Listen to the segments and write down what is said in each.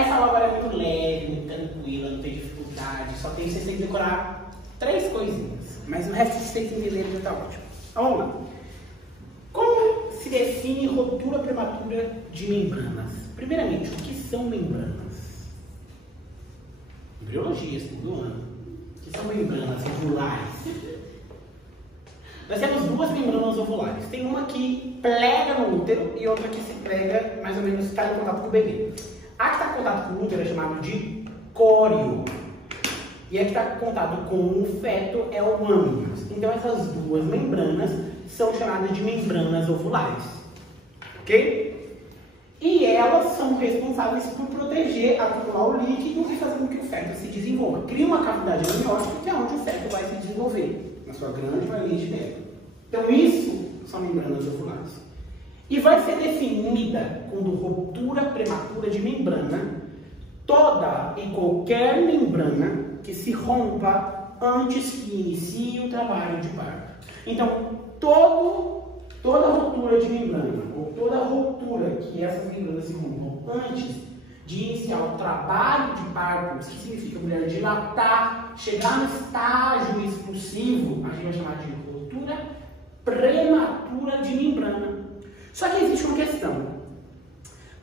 Essa aula agora é muito leve, muito tranquila, não tem dificuldade, só tem você tem que decorar 3 coisinhas. Mas o resto você tem que entender já tá ótimo. Então vamos lá. Como se define ruptura prematura de membranas? Primeiramente, o que são membranas? Embriologia, segundo ano. O que são membranas ovulares? Nós temos 2 membranas ovulares. Tem uma que plega no útero e outra que se plega, mais ou menos, está em contato com o bebê. A que está em contato com o útero é chamada de córeo. E a que está em contato com o feto é o âmbios. Então essas 2 membranas são chamadas de membranas ovulares. Ok? E elas são responsáveis por proteger, acumular o líquido e fazer com que o feto se desenvolva. Cria uma cavidade amniótica que é onde o feto vai se desenvolver, na sua grande maioria de tempo. Então isso são membranas ovulares. E vai ser definida como ruptura prematura de membrana toda e qualquer membrana que se rompa antes que inicie o trabalho de parto. Então, toda ruptura de membrana, ou toda ruptura que essas membranas se rompam antes de iniciar o trabalho de parto, isso significa a mulher dilatar, chegar no estágio expulsivo, a gente vai chamar de ruptura prematura de membrana. Só que existe uma questão.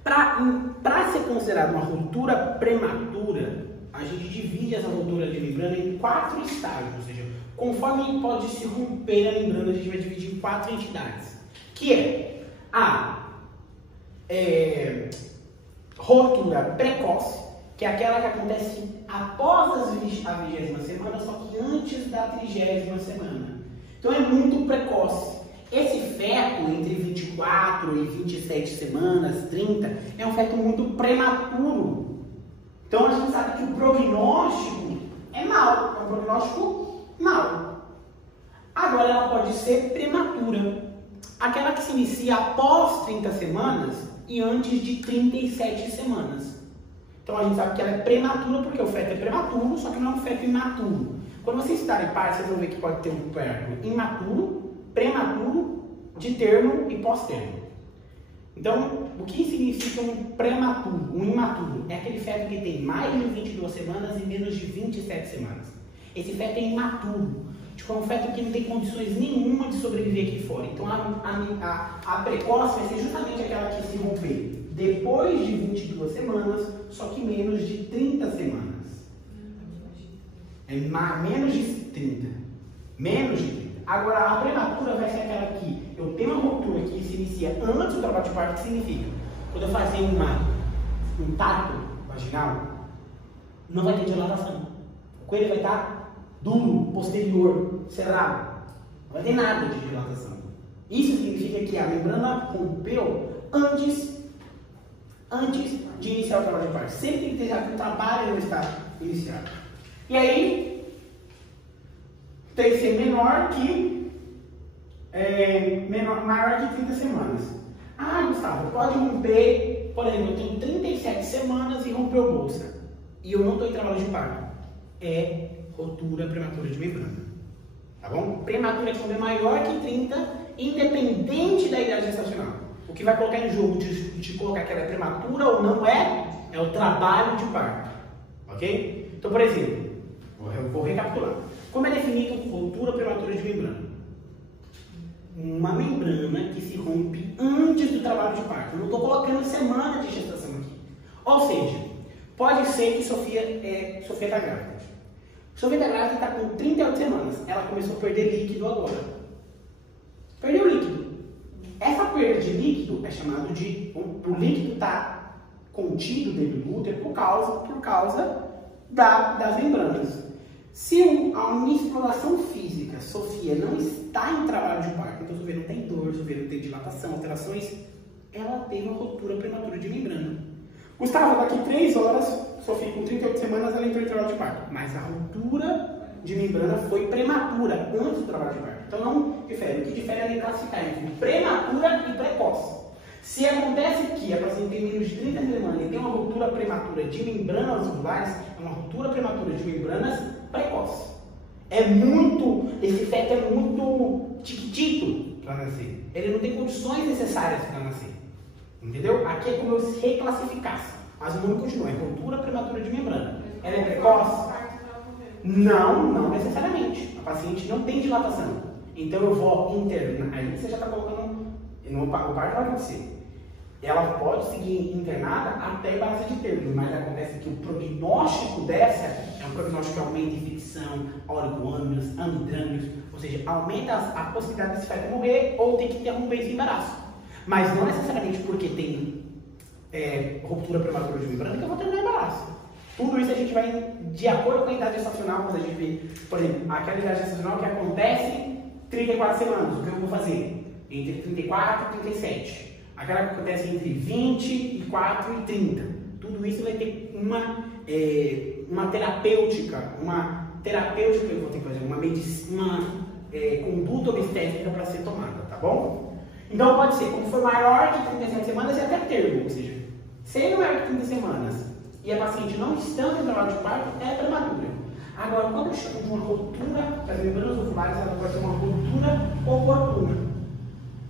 Para ser considerada uma ruptura prematura, a gente divide essa ruptura de membrana em 4 estágios, ou seja, conforme pode se romper a membrana, a gente vai dividir em 4 entidades, que é a ruptura precoce, que é aquela que acontece após a 20ª semana, só que antes da 30ª semana. Então é muito precoce. Esse feto, entre 24 e 27 semanas, 30, é um feto muito prematuro. Então a gente sabe que o prognóstico é mau, é um prognóstico mau. Agora ela pode ser prematura, aquela que se inicia após 30 semanas e antes de 37 semanas. Então a gente sabe que ela é prematura porque o feto é prematuro, só que não é um feto imaturo. Quando vocês estarem partos, vocês vão ver que pode ter um feto imaturo, prematuro, de termo e pós-termo. Então, o que significa um prematuro, um imaturo? É aquele feto que tem mais de 22 semanas e menos de 27 semanas. Esse feto é imaturo. Tipo, é um feto que não tem condições nenhuma de sobreviver aqui fora. Então, a precoce vai ser justamente aquela que se romper depois de 22 semanas, só que menos de 30 semanas. É menos de 30. Menos de 30. Agora, a prematura vai ser aquela que eu tenho uma ruptura que se inicia antes do trabalho de parto, que significa, quando eu fazer um tato vaginal, não vai ter dilatação. O coelho vai estar duro, posterior, cerrado. Não vai ter nada de dilatação. Isso significa que a membrana rompeu antes de iniciar o trabalho de parto. Sempre tem que ter que o trabalho não está iniciado. E aí, tem que ser maior que 30 semanas. Ah, Gustavo, pode romper, por exemplo, eu tenho 37 semanas e rompeu bolsa. E eu não estou em trabalho de parto. É ruptura prematura de membrana. Tá bom? Prematura é quando é maior que 30, independente da idade gestacional. O que vai colocar em jogo de colocar que ela é prematura ou não é o trabalho de parto. Ok? Então, por exemplo, eu vou recapitular. Como é definido ruptura prematura de membrana? Uma membrana que se rompe antes do trabalho de parto. Eu não estou colocando semana de gestação aqui. Ou seja, pode ser que Sofia está grávida. Sofia está grávida e está com 38 semanas. Ela começou a perder líquido agora. Perdeu líquido. Essa perda de líquido é chamado de... O líquido está contido dentro do útero por causa das membranas. Se a manipulação física, Sofia, não está em trabalho de parto, então Sofia não tem dor, Sofia não tem dilatação, alterações, ela teve uma ruptura prematura de membrana. Gustavo, daqui 3 horas, Sofia com 38 semanas, ela entrou em trabalho de parto. Mas a ruptura de membrana foi prematura, antes do trabalho de parto. Então não difere. O que difere é classificar entre prematura e precoce. Se acontece que a paciente tem menos de 30 semanas e tem uma ruptura prematura de membranas ovulares, é uma ruptura prematura de membranas precoce. Esse feto é muito chiquitito para nascer. Ele não tem condições necessárias para nascer. Entendeu? Aqui é como se reclassificasse. Mas o nome continua, é ruptura prematura de membrana. Ela é precoce? Não necessariamente. A paciente não tem dilatação. Então eu vou internar. Aí você já está colocando. O parto vai acontecer. Ela pode seguir internada até base de termo, mas acontece que o prognóstico dessa é um prognóstico que aumenta infecção, oligoâmios, amidramios, ou seja, aumenta a possibilidade desse feto morrer ou ter que interromper esse embaraço. Mas não necessariamente porque tem ruptura prematura de membrana que eu vou terminar o embaraço. Tudo isso a gente vai de acordo com a idade gestacional, quando a gente vê, por exemplo, aquela idade gestacional que acontece 34 semanas, o que eu vou fazer? Entre 34 e 37. Aquela que acontece entre 24 e 30. Tudo isso vai ter uma terapêutica, que eu vou ter que fazer, uma conduta obstétrica para ser tomada, tá bom? Então pode ser, quando for maior de 37 semanas, é até termo, ou seja, se ele não é de 30 semanas e a paciente não estando em trabalho de parto, é prematura. Agora, quando eu chamo de uma ruptura das membranas ovulares, ela pode ser uma ruptura oportuna.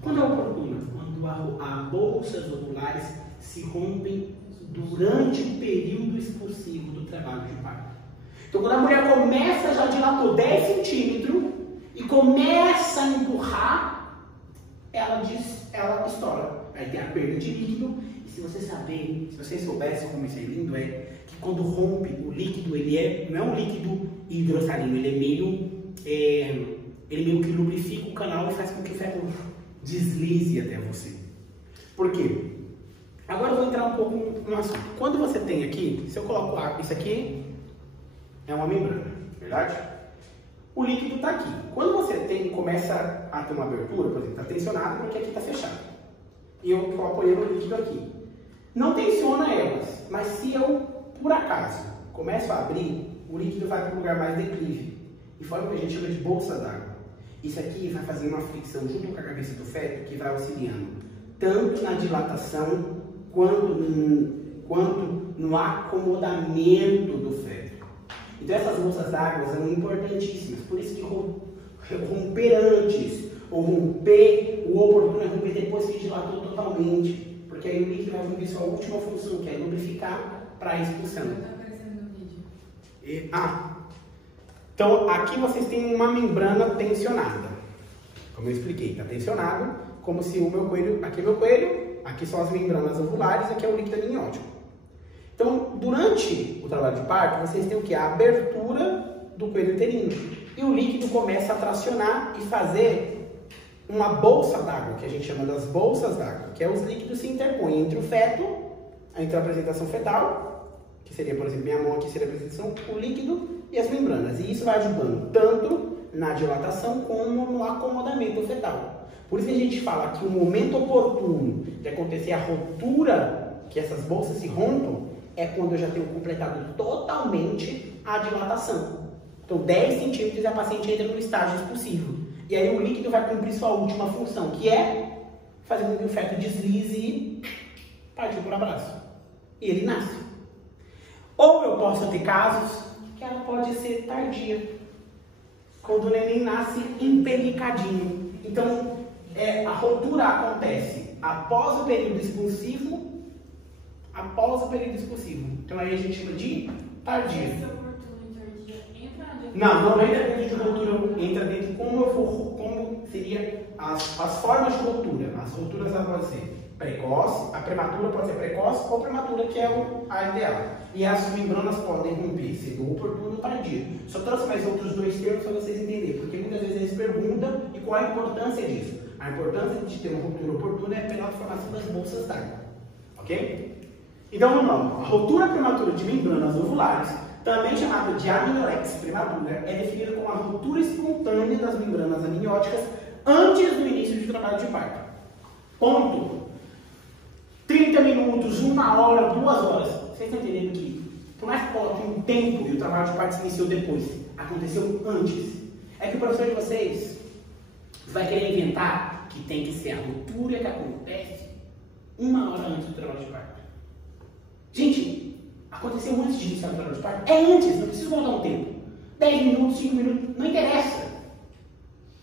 Quando é oportuna? Quando as bolsas ovulares se rompem durante o período expulsivo do trabalho de parto. Então, quando a mulher começa, já dilatou 10 centímetros e começa a empurrar, ela estoura. Aí tem a perda de líquido. E se vocês soubessem como isso é lindo, é que quando rompe o líquido, não é um líquido hidrossalino, ele meio que lubrifica o canal e faz com que o feto deslize até você. Por quê? Agora eu vou entrar um pouco no assunto. Quando você tem aqui, se eu coloco água, isso aqui é uma membrana, verdade? O líquido está aqui. Quando você começa a ter uma abertura, por exemplo, está tensionado porque aqui está fechado. E eu estou apoiando o líquido aqui. Não tensiona elas, mas se eu, por acaso, começo a abrir, o líquido vai para um lugar mais declive. E forma o que a gente chama de bolsa d'água. Isso aqui vai fazer uma fricção junto com a cabeça do feto que vai auxiliando tanto na dilatação quanto no acomodamento do feto. Então essas bolsas d'água são importantíssimas, por isso que romper antes ou romper, o oportuno é romper depois que dilatou totalmente, porque aí o líquido vai cumprir sua última função, que é lubrificar para a expulsão. Está aparecendo no vídeo. Então aqui vocês têm uma membrana tensionada, como eu expliquei, está tensionado, como se o meu coelho, aqui é meu coelho, aqui são as membranas ovulares, aqui é o líquido amniótico. Então, durante o trabalho de parto, vocês têm o que? A abertura do coelho uterino. E o líquido começa a tracionar e fazer uma bolsa d'água, que a gente chama das bolsas d'água, que é os líquidos se interpõem entre o feto, entre a apresentação fetal, que seria, por exemplo, minha mão aqui seria a apresentação, o líquido e as membranas. E isso vai ajudando tanto na dilatação como no acomodamento fetal. Por isso que a gente fala que o momento oportuno de acontecer a ruptura, que essas bolsas se rompam, é quando eu já tenho completado totalmente a dilatação. Então 10 centímetros e a paciente entra no estágio expulsivo. E aí o líquido vai cumprir sua última função, que é fazer com que o feto deslize e partir por abraço. E ele nasce. Ou eu posso ter casos que ela pode ser tardia, quando o neném nasce empelicadinho. Então, a ruptura acontece após o período expulsivo. Então aí a gente chama de tardia. Esse oportuno e tardia entra dentro? Não entra dentro de ruptura, entra dentro de como seria as formas de ruptura. As rupturas podem ser precoce, a prematura pode ser precoce ou prematura, que é a ideal. E as membranas podem romper, sendo oportuno ou tardia. Só trouxe mais outros dois termos para vocês entenderem, porque muitas vezes eles perguntam e qual a importância disso. A importância de ter uma ruptura oportuna é pela formação das bolsas d'água. Ok? Então vamos lá. A ruptura prematura de membranas ovulares, também chamada de aminorexia prematura, é definida como a ruptura espontânea das membranas amnióticas antes do início do trabalho de parto. Ponto. 30 minutos, 1 hora, 2 horas. Vocês estão entendendo que, por mais que coloque um tempo e o trabalho de parto se iniciou depois, aconteceu antes. É que o professor de vocês vai querer inventar que tem que ser a ruptura que acontece 1 hora antes do trabalho de parto. Gente, aconteceu antes de iniciar o trabalho de parto? É antes, não precisa colocar um tempo. 10 minutos, 5 minutos, não interessa.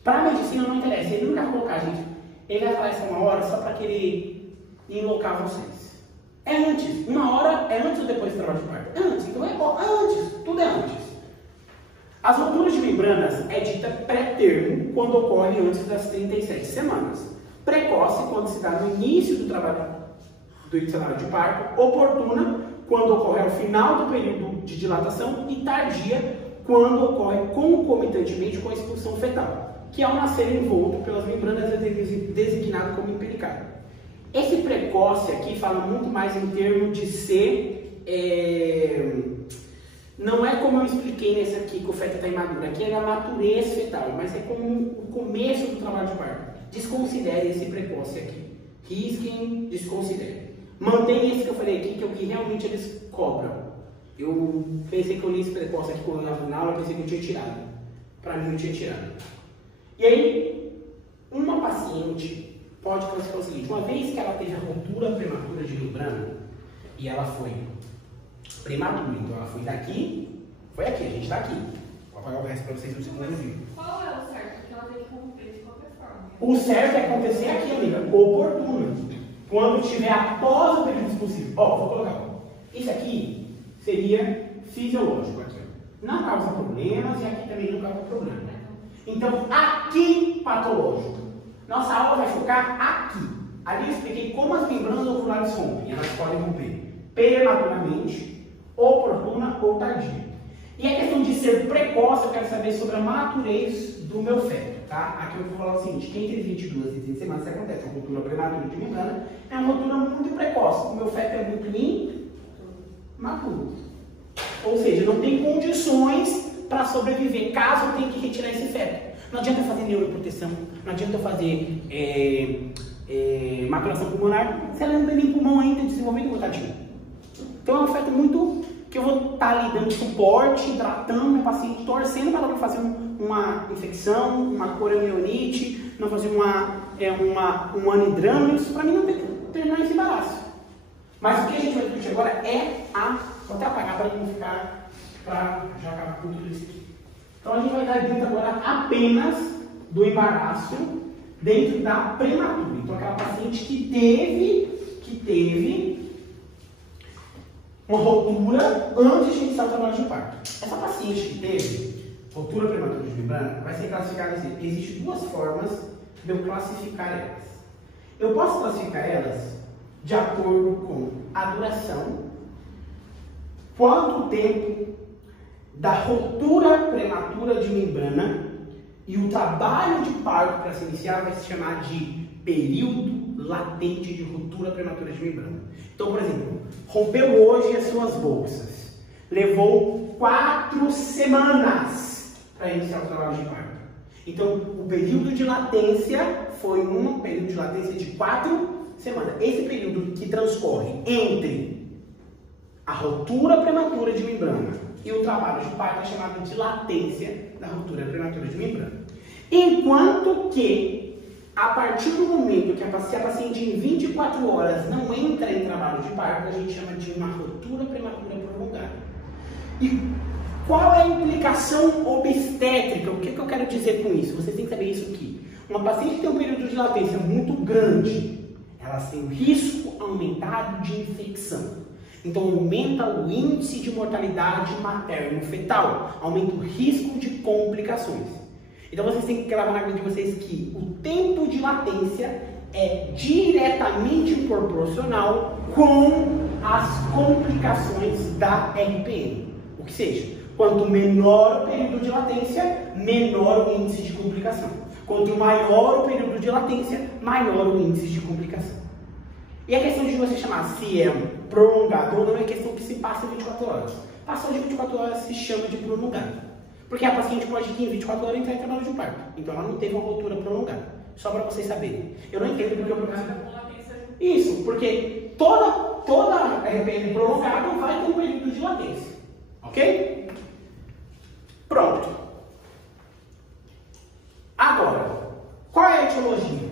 Para a medicina não interessa. Ele não vai colocar, gente. Ele vai falar essa 1 hora só para querer enlocar vocês. É antes. 1 hora é antes ou depois do trabalho de parto? Antes. Então é antes. Tudo é antes. As rupturas de membranas é dita pré-termo quando ocorre antes das 37 semanas. Precoce quando se dá no início do trabalho de parto. Oportuna quando ocorre ao final do período de dilatação. E tardia quando ocorre concomitantemente com a expulsão fetal, que ao nascer envolto pelas membranas é designado como impericário. Esse precoce aqui fala muito mais em termos de ser... não é como eu expliquei nesse aqui que o feto está imaduro. Aqui é a natureza fetal, mas é como o começo do trabalho de parto. Desconsidere esse precoce aqui. Risquem, desconsidere. Mantenha esse que eu falei aqui, que é o que realmente eles cobram. Eu pensei que eu li esse precoce aqui quando eu estava na aula, eu pensei que eu tinha tirado. Para mim, não tinha tirado. E aí, uma paciente pode classificar o seguinte: uma vez que ela teve a ruptura prematura de membrana, e ela foi prematura, então ela foi daqui, foi aqui, a gente está aqui. Vou apagar o resto para vocês no segundo vídeo. Qual é o certo? Porque ela tem que romper de qualquer forma. O certo é acontecer aqui, amiga, oportuno. Quando tiver após o período expulsivo. Ó, vou colocar. Isso aqui seria fisiológico aqui. Não causa problemas e aqui também não causa problema. Então, aqui patológico. Nossa aula vai focar aqui. Ali eu expliquei como as membranas oculares rompem. Elas podem romper prematuramente, oportuna ou tardia. E a questão de ser precoce, eu quero saber sobre a maturez do meu feto. Tá? Aqui eu vou falar o seguinte: que entre 22 e 30 semanas acontece uma ruptura prematura de membrana, é uma ruptura muito precoce. O meu feto é muito imaturo. Ou seja, não tem condições para sobreviver, caso eu tenha que retirar esse feto. Não adianta fazer neuroproteção, não adianta fazer maturação pulmonar, se ela não tem nem pulmão ainda desenvolvido, coitadinho. Então é um feto muito que eu vou estar ali dando suporte, hidratando o paciente, torcendo para ela não fazer uma infecção, uma coriomielite, não fazer um anidrama. Isso para mim não tem que terminar esse embaraço. Mas o que a gente vai discutir agora é vou até apagar para não ficar, para já acabar com tudo isso aqui. Então a gente vai dar dentro agora apenas do embaraço dentro da prematura. Então aquela paciente que teve uma ruptura antes de iniciar o trabalho de parto. Essa paciente que teve ruptura prematura de membrana vai ser classificada assim. Existem 2 formas de eu classificar elas. Eu posso classificar elas de acordo com a duração, quanto tempo da ruptura prematura de membrana, e o trabalho de parto para se iniciar vai se chamar de período latente de ruptura prematura de membrana. Então, por exemplo, rompeu hoje as suas bolsas, levou 4 semanas para iniciar o trabalho de parto. Então, o período de latência foi um período de latência de 4 semanas. Esse período que transcorre entre a ruptura prematura de membrana e o trabalho de parto é chamado de latência da ruptura prematura de membrana. Enquanto que, a partir do momento que se a paciente em 24 horas não entra em trabalho de parto, a gente chama de uma ruptura prematura prolongada. E qual é a implicação obstétrica? O que eu quero dizer com isso? Vocês têm que saber isso aqui. Uma paciente que tem um período de latência muito grande, elas têm um risco aumentado de infecção. Então, aumenta o índice de mortalidade materno-fetal, aumenta o risco de complicações. Então, vocês têm que gravar na mente de vocês que o tempo de latência é diretamente proporcional com as complicações da RPM. O que seja, quanto menor o período de latência, menor o índice de complicação. Quanto maior o período de latência, maior o índice de complicação. E a questão de você chamar se é prolongado ou não é questão que se passa 24 horas. Passou de 24 horas se chama de prolongado. Porque a paciente pode em 24 horas entrar em trabalho de parto. Então ela não teve uma ruptura prolongada. Só para vocês saberem. Eu não entendo porque o professor... Isso, porque toda RPM prolongada vai ter um período de latência. Ok? Pronto. Agora, qual é a etiologia?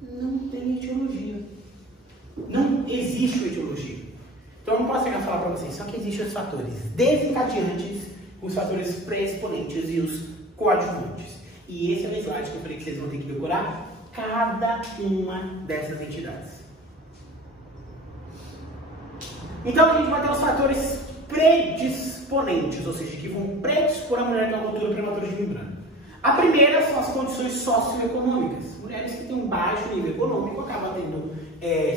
Não tem etiologia. Não existe etiologia. Então eu não posso chegar a falar para vocês, só que existem os fatores desencadeantes, os fatores pré-exponentes e os coadjuvantes. E esse é o slide que eu falei que vocês vão ter que decorar cada uma dessas entidades. Então a gente vai ter os fatores predisponentes, ou seja, que vão predispor a mulher a uma ruptura prematura de membrana. A primeira são as condições socioeconômicas. Mulheres que têm um baixo nível econômico acabam tendo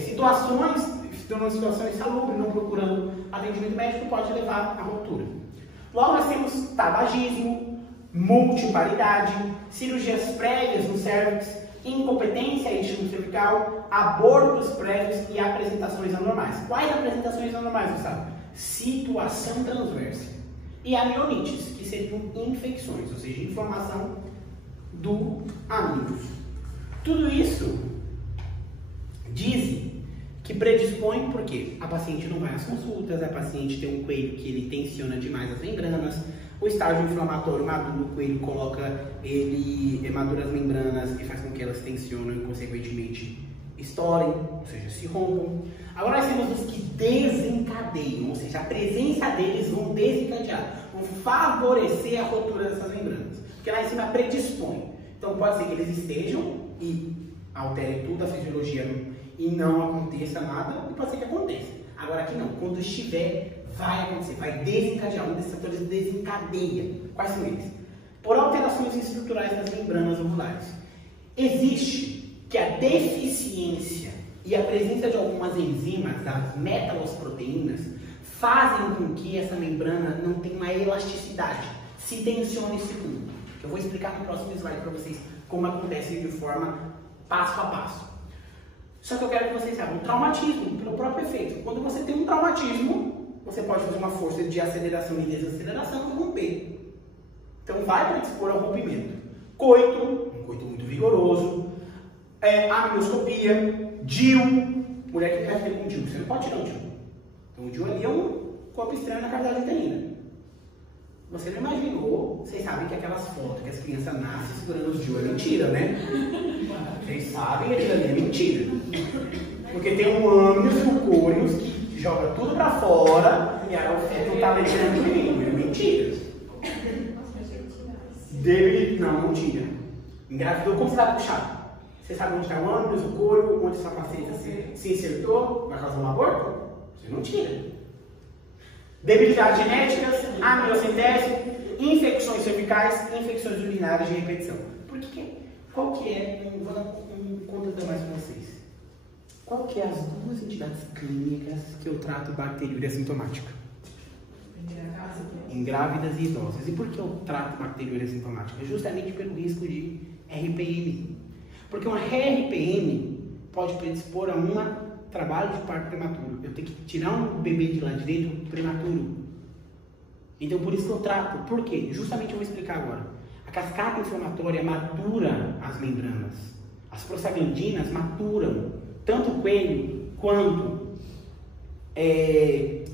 situações insalubres, não procurando atendimento médico, pode levar à ruptura. Logo nós temos tabagismo, multiparidade, cirurgias prévias no cérvix, incompetência em estímulo cervical, abortos prévios e apresentações anormais. Quais apresentações anormais, Gustavo? Situação transversa. E amionites, que seriam infecções, ou seja, inflamação do ânus. Tudo isso dizem que predispõe porque a paciente não vai às consultas, a paciente tem um coelho que ele tensiona demais as membranas, o estágio inflamatório maduro, o coelho madura as membranas e faz com que elas tensionam e, consequentemente, estourem, ou seja, se rompam. Agora nós temos os que desencadeiam, ou seja, a presença deles vão desencadear, vão favorecer a ruptura dessas membranas, porque lá em cima predispõe. Então pode ser que eles estejam e alterem tudo a fisiologia e não aconteça nada, e pode ser que aconteça. Agora aqui não, quando estiver, vai acontecer, vai desencadear, um desses fatores desencadeia. Quais são eles? Por alterações estruturais das membranas ovulares. Existe que a deficiência e a presença de algumas enzimas, das metalosproteínas, fazem com que essa membrana não tenha uma elasticidade, se tensione e se curva. Eu vou explicar no próximo slide para vocês como acontece de forma passo a passo. Só que eu quero que vocês saibam, o traumatismo, pelo próprio efeito. Quando você tem um traumatismo, você pode fazer uma força de aceleração e desaceleração e romper. Então vai predispor ao rompimento. Coito, um coito muito vigoroso, amnioscopia, DIU, mulher que quer ter um DIU, você não pode tirar um DIU. Então o DIU ali é um corpo estranho na cavidade uterina. Você não imaginou, vocês sabem que aquelas fotos que as crianças nascem segurando os DIU é mentira, né? Vocês sabem que aquilo ali é mentira. Porque tem um âmnios sucúneos que joga tudo pra fora e aí o feto não tá deixando nenhum, é mentira. Não tira. Engravidou, como você vai puxar? Você sabe onde está o âmnios, o couro, onde sua paciente se insertou, vai causar um aborto? Você não tira. Debilidades genéticas, amniocentese, infecções cervicais, infecções urinárias de repetição. Por que? Qual que é, vou dar conta mais para vocês. Qual que é as duas entidades clínicas que eu trato bacteriúria assintomática? Em grávidas e idosas. E por que eu trato bacteriúria assintomática? Justamente pelo risco de RPM. Porque uma RPM pode predispor a um trabalho de parto prematuro. Eu tenho que tirar um bebê de lá de dentro prematuro. Então por isso que eu trato. Por quê? Justamente eu vou explicar agora. A cascata inflamatória matura as membranas. As prostaglandinas maturam tanto o coelho quanto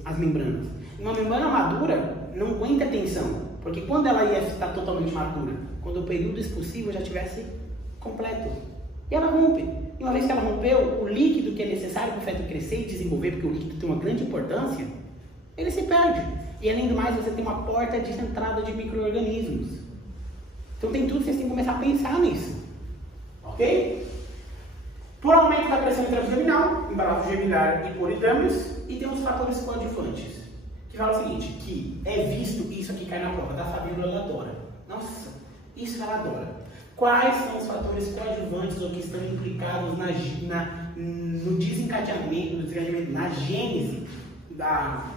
as membranas. Uma membrana madura não aguenta tensão, porque quando ela ia estar totalmente madura, quando o período expulsivo já estivesse completo, e ela rompe. E uma vez que ela rompeu, o líquido que é necessário para o feto crescer e desenvolver, porque o líquido tem uma grande importância, ele se perde. E além do mais, você tem uma porta de entrada de micro-organismos. Então tem tudo que vocês têm que começar a pensar nisso. Ok? Por aumento da pressão intraabdominal, embaraço gemilar e polidâmios, e tem os fatores coadjuvantes, que fala o seguinte, que é visto, isso aqui cai na prova, da Fabíola ela adora. Nossa, isso ela adora. Quais são os fatores coadjuvantes ou que estão implicados no desencadeamento, na gênese da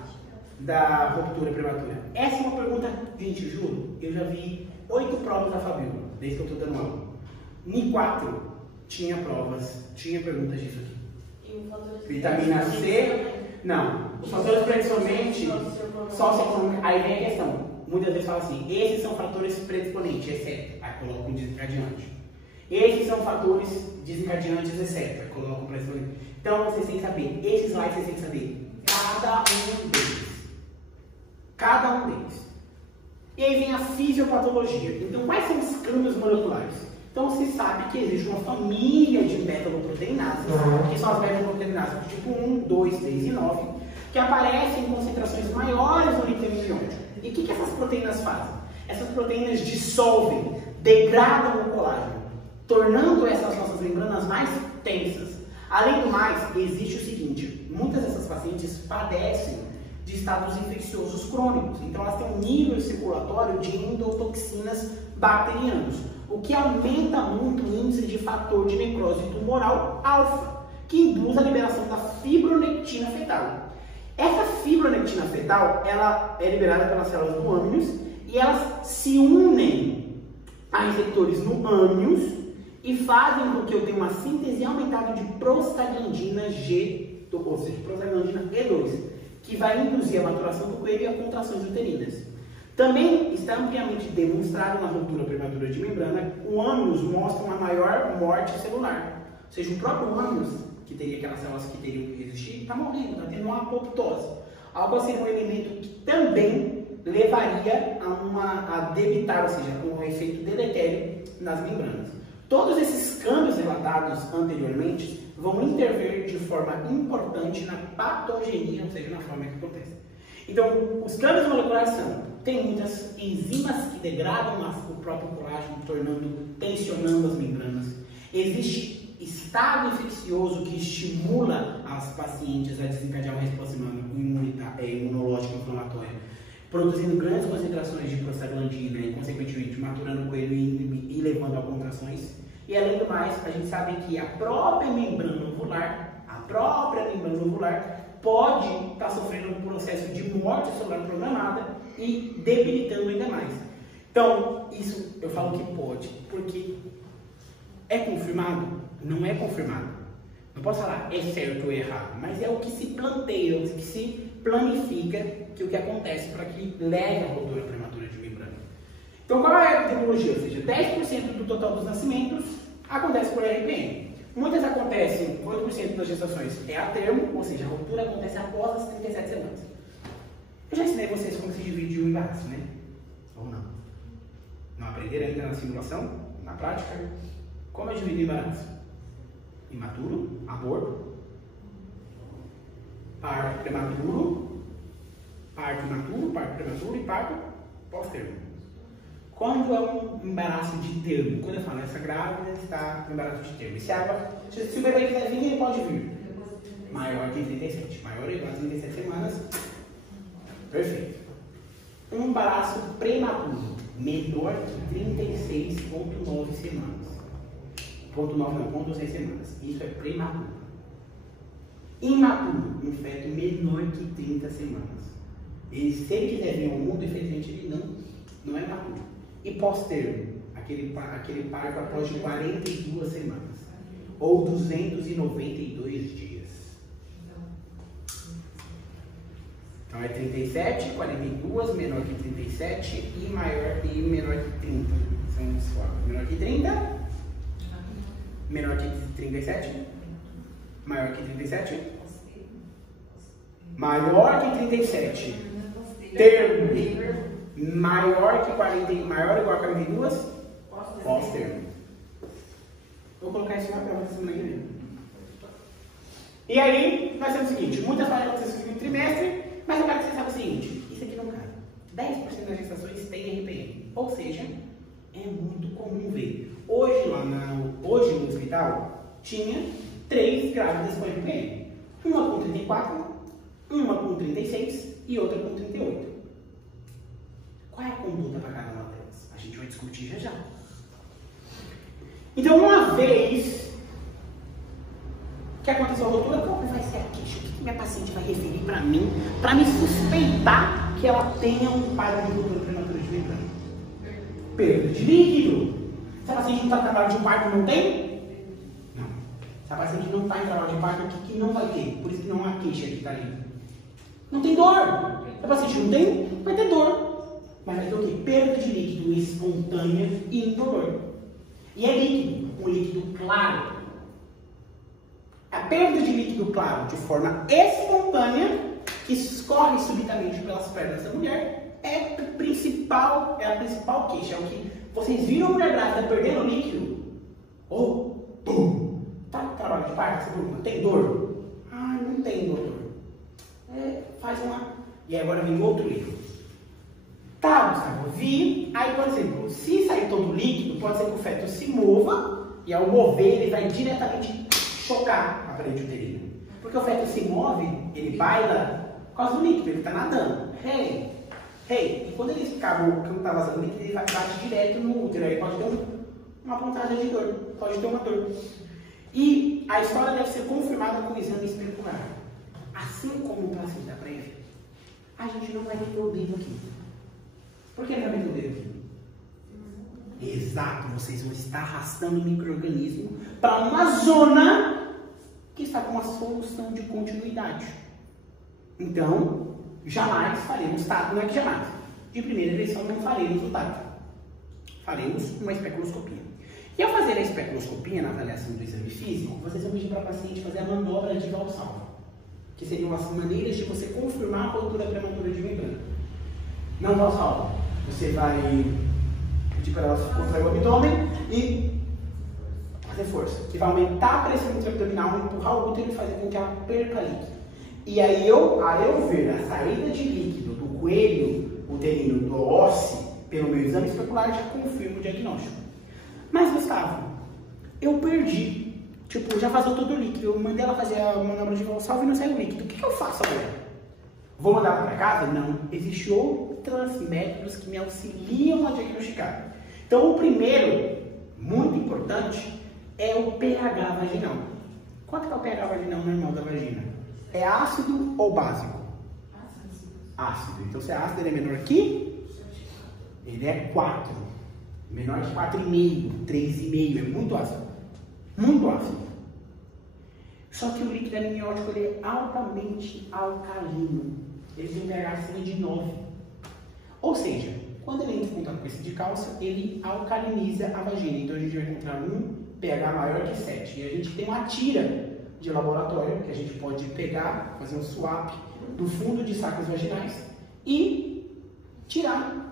ruptura prematura? Essa é uma pergunta, gente, juro, eu já vi 8 provas da Fabíola, desde que eu estou dando aula. Em 4 tinha provas, tinha perguntas disso aqui. Vitamina C, não. Os fatores predisponentes, aí vem a questão. Muitas vezes fala assim, esses são fatores predisponentes, exceto, aí coloca um desencadeante. Esses são fatores desencadeantes, exceto, aí coloca um predisponente. Então vocês têm que saber, esses slides vocês têm que saber, cada um deles. Cada um deles. E aí vem a fisiopatologia. Então quais são os câmbios moleculares? Então você sabe que existe uma família de metaloproteinases, que são as metaloproteinases do tipo 1, 2, 3 e 9, que aparecem em concentrações maiores no líquido amniótico. E o que essas proteínas fazem? Essas proteínas dissolvem, degradam o colágeno, tornando essas nossas membranas mais tensas. Além do mais, existe o seguinte, muitas dessas pacientes padecem de estados infecciosos crônicos. Então, elas têm um nível circulatório de endotoxinas bacterianas, o que aumenta muito o índice de fator de necrose tumoral alfa, que induz a liberação da fibronectina fetal. Essa fibronectina fetal, ela é liberada pelas células do âmius e elas se unem a receptores no âmius e fazem com que eu tenha uma síntese aumentada de prostaglandina G, ou seja, prostaglandina E2, que vai induzir a maturação do coelho e a contrações uterinas. Também está ampliamente demonstrado na ruptura prematura de membrana, o âmius mostra uma maior morte celular. Ou seja, o próprio âmius, que teria aquelas células que teriam que existir, está morrendo, está tendo uma apoptose. Algo a ser um elemento que também levaria a debilitar, ou seja, um efeito deletério nas membranas. Todos esses câmbios relatados anteriormente vão intervir de forma importante na patogenia, ou seja, na forma que acontece. Então, os câmbios moleculares tem muitas enzimas que degradam o próprio colágeno, tensionando as membranas. Existe estado infeccioso que estimula as pacientes a desencadear uma resposta imunológica inflamatória, produzindo grandes concentrações de prostaglandina e, consequentemente, maturando o coelho e levando a contrações. E, além do mais, a gente sabe que a própria membrana ovular pode estar sofrendo um processo de morte celular programada e debilitando ainda mais. Então, isso eu falo que pode, porque é confirmado? Não é confirmado. Não posso falar é certo ou errado, mas é o que se planteia, o que se planifica, que o que acontece para que leve a ruptura prematura de membrana. Então, qual é a epidemiologia? Ou seja, 10% do total dos nascimentos acontece por RPM. Muitas acontecem, 8% das gestações é a termo, ou seja, a ruptura acontece após as 37 semanas. Eu já ensinei vocês como se divide o embaraço, né? Ou não? Não aprenderam ainda na simulação? Na prática? Como eu divido o embaraço? Imaturo, aborto, parto prematuro, parto imaturo, parto prematuro e parto pós-termo. Quando é um embaraço de termo? Quando eu falo, essa grávida está no embaraço de termo. Se o bebê quiser vir, ele pode vir. Maior que 37. Maior ou igual a 37 semanas. Perfeito. Um embaraço prematuro. Menor que 36,9 semanas. 0,6 semanas. Isso é prematuro. Imaturo. Um feto menor que 30 semanas. Se ele quiser vir ao mundo, infelizmente ele não é maturo. E pós-termo, aquele parto após de 42 semanas, ou 292 dias. Então é 37, 42, menor que 37 e menor que 30. São os quatro. Menor que 30, menor que 37, maior que 37, maior que 37, termo. Maior que 40, maior ou igual a 42? Pós-termo. Vou colocar isso na prova da semana que vem. E aí, nós temos o seguinte: muitas falam que vocês no trimestre, mas eu quero que você saiba o seguinte: isso aqui não cai. 10% das gestações tem RPM. Ou seja, é muito comum ver. Hoje no hospital, tinha 3 grávidas com RPM. Uma com 34, uma com 36 e outra com 38. Qual é a conduta para cada uma delas? A gente vai discutir já. Então, uma vez que aconteceu a ruptura, qual vai ser a queixa? O que minha paciente vai referir para mim, para me suspeitar que ela tenha um quadro de ruptura prematura de membrana? Perda de líquido. Se a paciente não está em trabalho de parto, não tem? Não. Se a paciente não está em trabalho de parto, o que não vai ter? Por isso que não há queixa que está ali. Não tem dor. Se a paciente não tem, vai ter dor. Mas vai ter o quê? Perda de líquido espontânea e indolor. E é líquido, um líquido claro. A perda de líquido claro de forma espontânea, que escorre subitamente pelas pernas da mulher, é a principal queixa. É o que vocês viram a mulher grávida perdendo líquido? Ou, pum! Tá no trabalho de parto, você pergunta, tem dor? Ah, não tem, doutor. Faz uma. E agora vem outro líquido. Tá, Gustavo, vi. Aí, por exemplo, se sair todo líquido, pode ser que o feto se mova e ao mover ele vai diretamente chocar a parede uterina. Porque o feto se move, ele baila por causa do líquido, ele está nadando. Hey, hey. E quando ele acabou, que não está vazando líquido, ele bate direto no útero. Aí pode ter uma pontada de dor, pode ter uma dor. E a história deve ser confirmada com o exame especular. Assim como o placenta prévia, a gente não vai meter o dedo aqui. Por que não vai meter o dedo aqui? Exato, vocês vão estar arrastando o micro-organismo para uma zona que está com uma solução de continuidade. Então, jamais faremos tato, não é que jamais. De primeira eleição não faremos o tato. Faremos uma especuloscopia. E ao fazer a especuloscopia na avaliação do exame físico, vocês vão pedir para a paciente fazer a manobra de Valsalva, que seriam as maneiras de você confirmar a ruptura prematura de membrana. Não Valsalva. Você vai pedir para ela contrair o abdômen e fazer força, que vai aumentar a pressão intra-abdominal, empurrar o útero e fazer com que ela perca líquido. E aí eu ver a saída de líquido do coelho uterino do ósseo pelo meu exame especular, já confirmo o diagnóstico. Mas, Gustavo, eu perdi. Tipo, já vazou todo o líquido. Eu mandei ela fazer a manobra de Valsalva e não saiu líquido. O que eu faço agora? Vou mandar ela para casa? Não. Existem outros métodos que me auxiliam a diagnosticar. Então, o primeiro, muito importante, é o pH vaginal. Quanto que é o pH vaginal normal da vagina? É ácido ou básico? Ácido. Então, se é ácido, ele é menor que? Ele é 4. Menor que 4,5, 3,5. É muito ácido. Muito ácido. Só que o líquido amniótico ele é altamente alcalino. Ele tem um pH acima de 9. Ou seja, quando ele entra em contato com esse de cálcio, ele alcaliniza a vagina. Então a gente vai encontrar um pH maior que 7. E a gente tem uma tira de laboratório que a gente pode pegar, fazer um swap do fundo de sacos vaginais e tirar.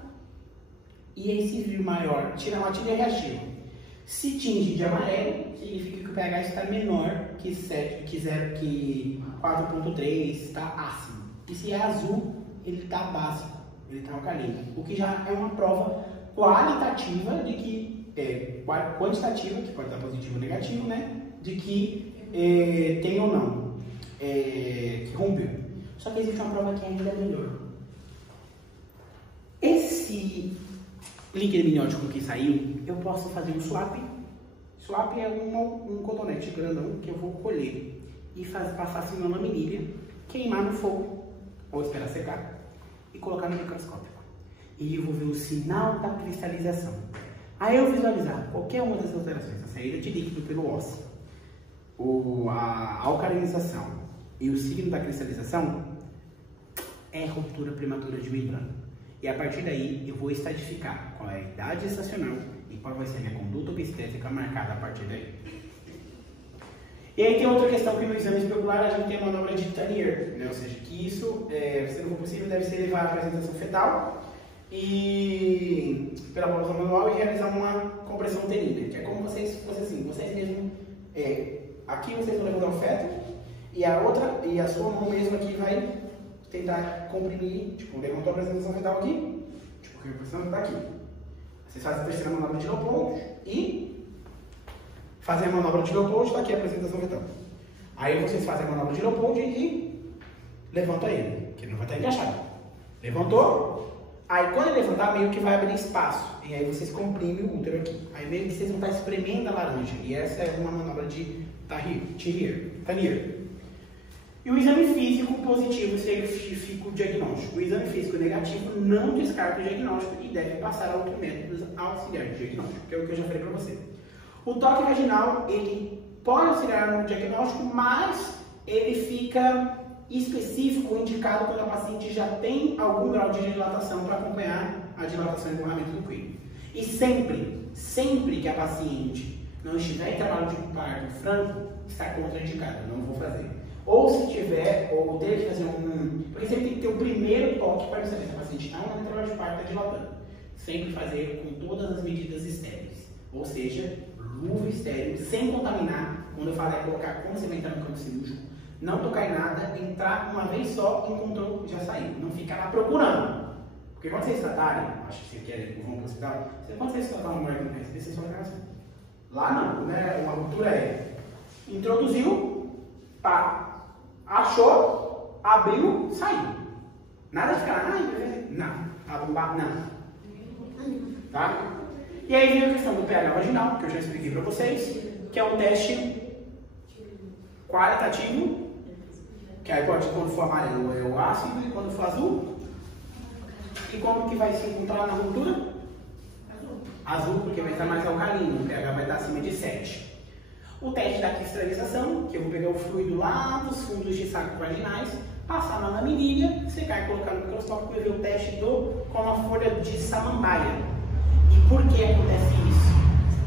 E esse fio maior, tirar uma tira reativa. Se tinge de amarelo, significa que o pH está menor que 4,3, está ácido. E se é azul, ele está básico, ele está alcalino. O que já é uma prova qualitativa de que, quantitativa, que pode estar positivo ou negativo, né? De que tem ou não, que rompeu. Só que existe uma prova que é ainda melhor. Esse líquido amniótico que saiu, eu posso fazer um swap. Swap é um cotonete grandão que eu vou colher e passar assim na laminilha, queimar no fogo, ou esperar secar, e colocar no microscópio. E eu vou ver o sinal da cristalização. Aí eu visualizar qualquer uma das alterações, a saída de líquido pelo ósseo, a alcalinização e o signo da cristalização, é ruptura prematura de membrana. E a partir daí eu vou estadificar qual é a idade gestacional e qual vai ser a minha conduta obstétrica marcada a partir daí. E aí tem outra questão que no exame especular a gente tem a manobra de Tanier, né? Ou seja, que isso, se não for possível, deve ser levar a apresentação fetal e pela população manual e realizar uma compressão uterina, que é como vocês mesmos, aqui vocês vão levantar o feto e a sua mão mesmo aqui vai tentar comprimir, tipo, levantou a apresentação fetal aqui, tipo, a apresentação está aqui. Vocês fazem a terceira manobra de Leopold e fazem a manobra de Leopold, está aqui a apresentação fetal. Aí vocês fazem a manobra de Leopold e levantam ele, que ele não vai estar encaixado. Levantou, aí quando ele levantar, meio que vai abrir espaço, e aí vocês comprimem o útero aqui. Aí meio que vocês vão estar espremendo a laranja, e essa é uma manobra de Tanier. E o exame físico positivo certifica o diagnóstico. O exame físico negativo não descarta o diagnóstico e deve passar a outros métodos auxiliares de diagnóstico, que é o que eu já falei para você. O toque vaginal, ele pode auxiliar no diagnóstico, mas ele fica específico, indicado quando a paciente já tem algum grau de dilatação para acompanhar a dilatação e empurramento do coelho. E sempre que a paciente não estiver em trabalho de parto franco, está contraindicado, não vou fazer. Ou se tiver, ou ter que fazer porque sempre tem que ter o primeiro toque para saber se a paciente está no trabalho de parto, está dilatando. Sempre fazer com todas as medidas estéreis. Ou seja, luva estéril, sem contaminar. Quando eu falar é colocar como você vai entrar no campo cirúrgico, não tocar em nada, entrar uma vez só, encontrou, já saiu. Não ficar lá procurando. Porque quando vocês tratarem, acho que você quer vão para o hospital, quando vocês tratarem uma mulher com PSP, vocês vão ficar assim. Lá não, né? Uma ruptura introduziu, pá, Achou, abriu, saiu. Nada de ficar, não. A bomba, não. Tá? E aí vem a questão do pH vaginal, que eu já expliquei para vocês, que é um teste qualitativo, que aí pode, quando for amarelo é o ácido, e quando for azul. E como que vai se encontrar na ruptura? Azul, porque vai estar mais alcalino, o pH vai estar acima de 7. O teste da cristalização, que eu vou pegar o fluido lá dos fundos de saco vaginais, passar na laminília, secar e colocar no microscópio para ver o teste com uma folha de samambaia. E por que acontece isso?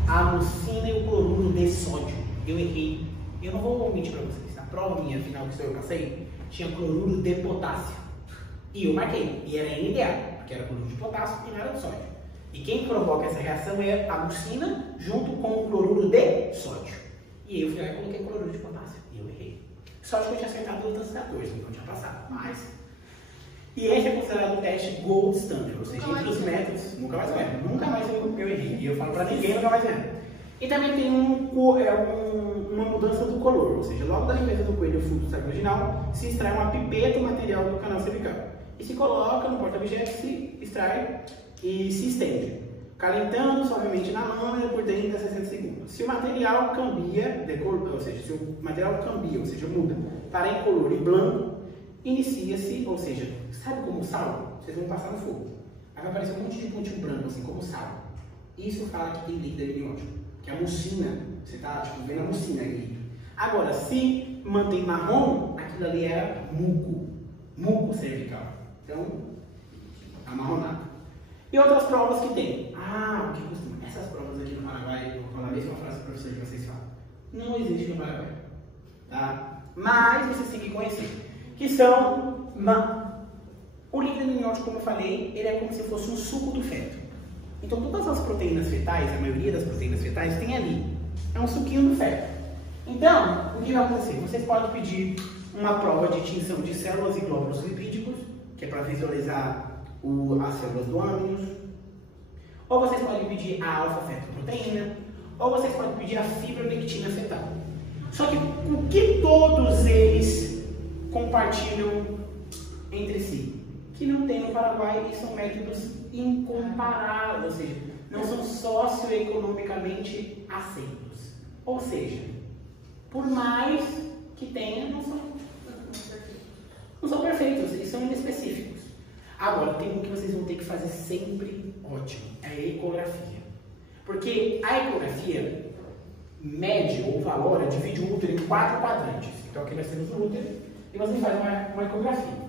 A mucina e o cloruro de sódio. Eu errei. Eu não vou mentir para vocês. Na prova minha final que eu passei, tinha cloruro de potássio. E eu marquei. E era NDA, porque era cloruro de potássio e não era de sódio. E quem provoca essa reação é a mucina junto com o cloruro de sódio. E eu fui lá e coloquei cloruro de potássio. E eu errei. Só que eu tinha acertado outras 14, então tinha passado. Mas... E esse é considerado o teste gold standard, ou seja, entre os métodos, nunca mais erro. Nunca mais eu errei. E eu falo pra ninguém, nunca mais erro. E também tem uma mudança do color, ou seja, logo da limpeza do coelho fundo do saco vaginal, se extrai uma pipeta material do canal cervical. E se coloca no porta-objetos, se extrai e se estende, calentando suavemente na lâmina por 30 a 60 segundos. Se o material cambia, ou seja, muda para incolor e branco, inicia-se, ou seja, sabe como sal? Vocês vão passar no fogo. Aí vai aparecer um monte de pontinho branco, assim, como sal. Isso fala que tem líquido amniótico, que é a mucina. Você está vendo a mucina aí. Agora, se mantém marrom, aquilo ali era muco cervical. Então, amarronado. E outras provas que tem. O que costuma? Essas provas aqui no Paraguai, eu vou falar a mesma frase para o professor de vocês falam. Não existe no Paraguai. Tá? Mas vocês têm que conhecer. Que são... O líquido amniótico, como eu falei, ele é como se fosse um suco do feto. Então todas as proteínas fetais, a maioria das proteínas fetais tem ali. É um suquinho do feto. Então, o que vai acontecer? Vocês podem pedir uma prova de tinção de células e glóbulos lipídicos, que é para visualizar as células do âmnios. Ou vocês podem pedir a alfa-fetoproteína, ou vocês podem pedir a fibronectina fetal. Só que o que todos eles compartilham entre si? Que não tem no Paraguai e são métodos incomparáveis, ou seja, não são socioeconomicamente aceitos. Ou seja, por mais que tenha, não são perfeitos, eles são inespecíficos. Agora, tem um que vocês vão ter que fazer sempre ótimo, é a ecografia. Porque a ecografia mede ou valora, divide o útero em 4 quadrantes. Então aqui nós temos o útero e você faz uma ecografia.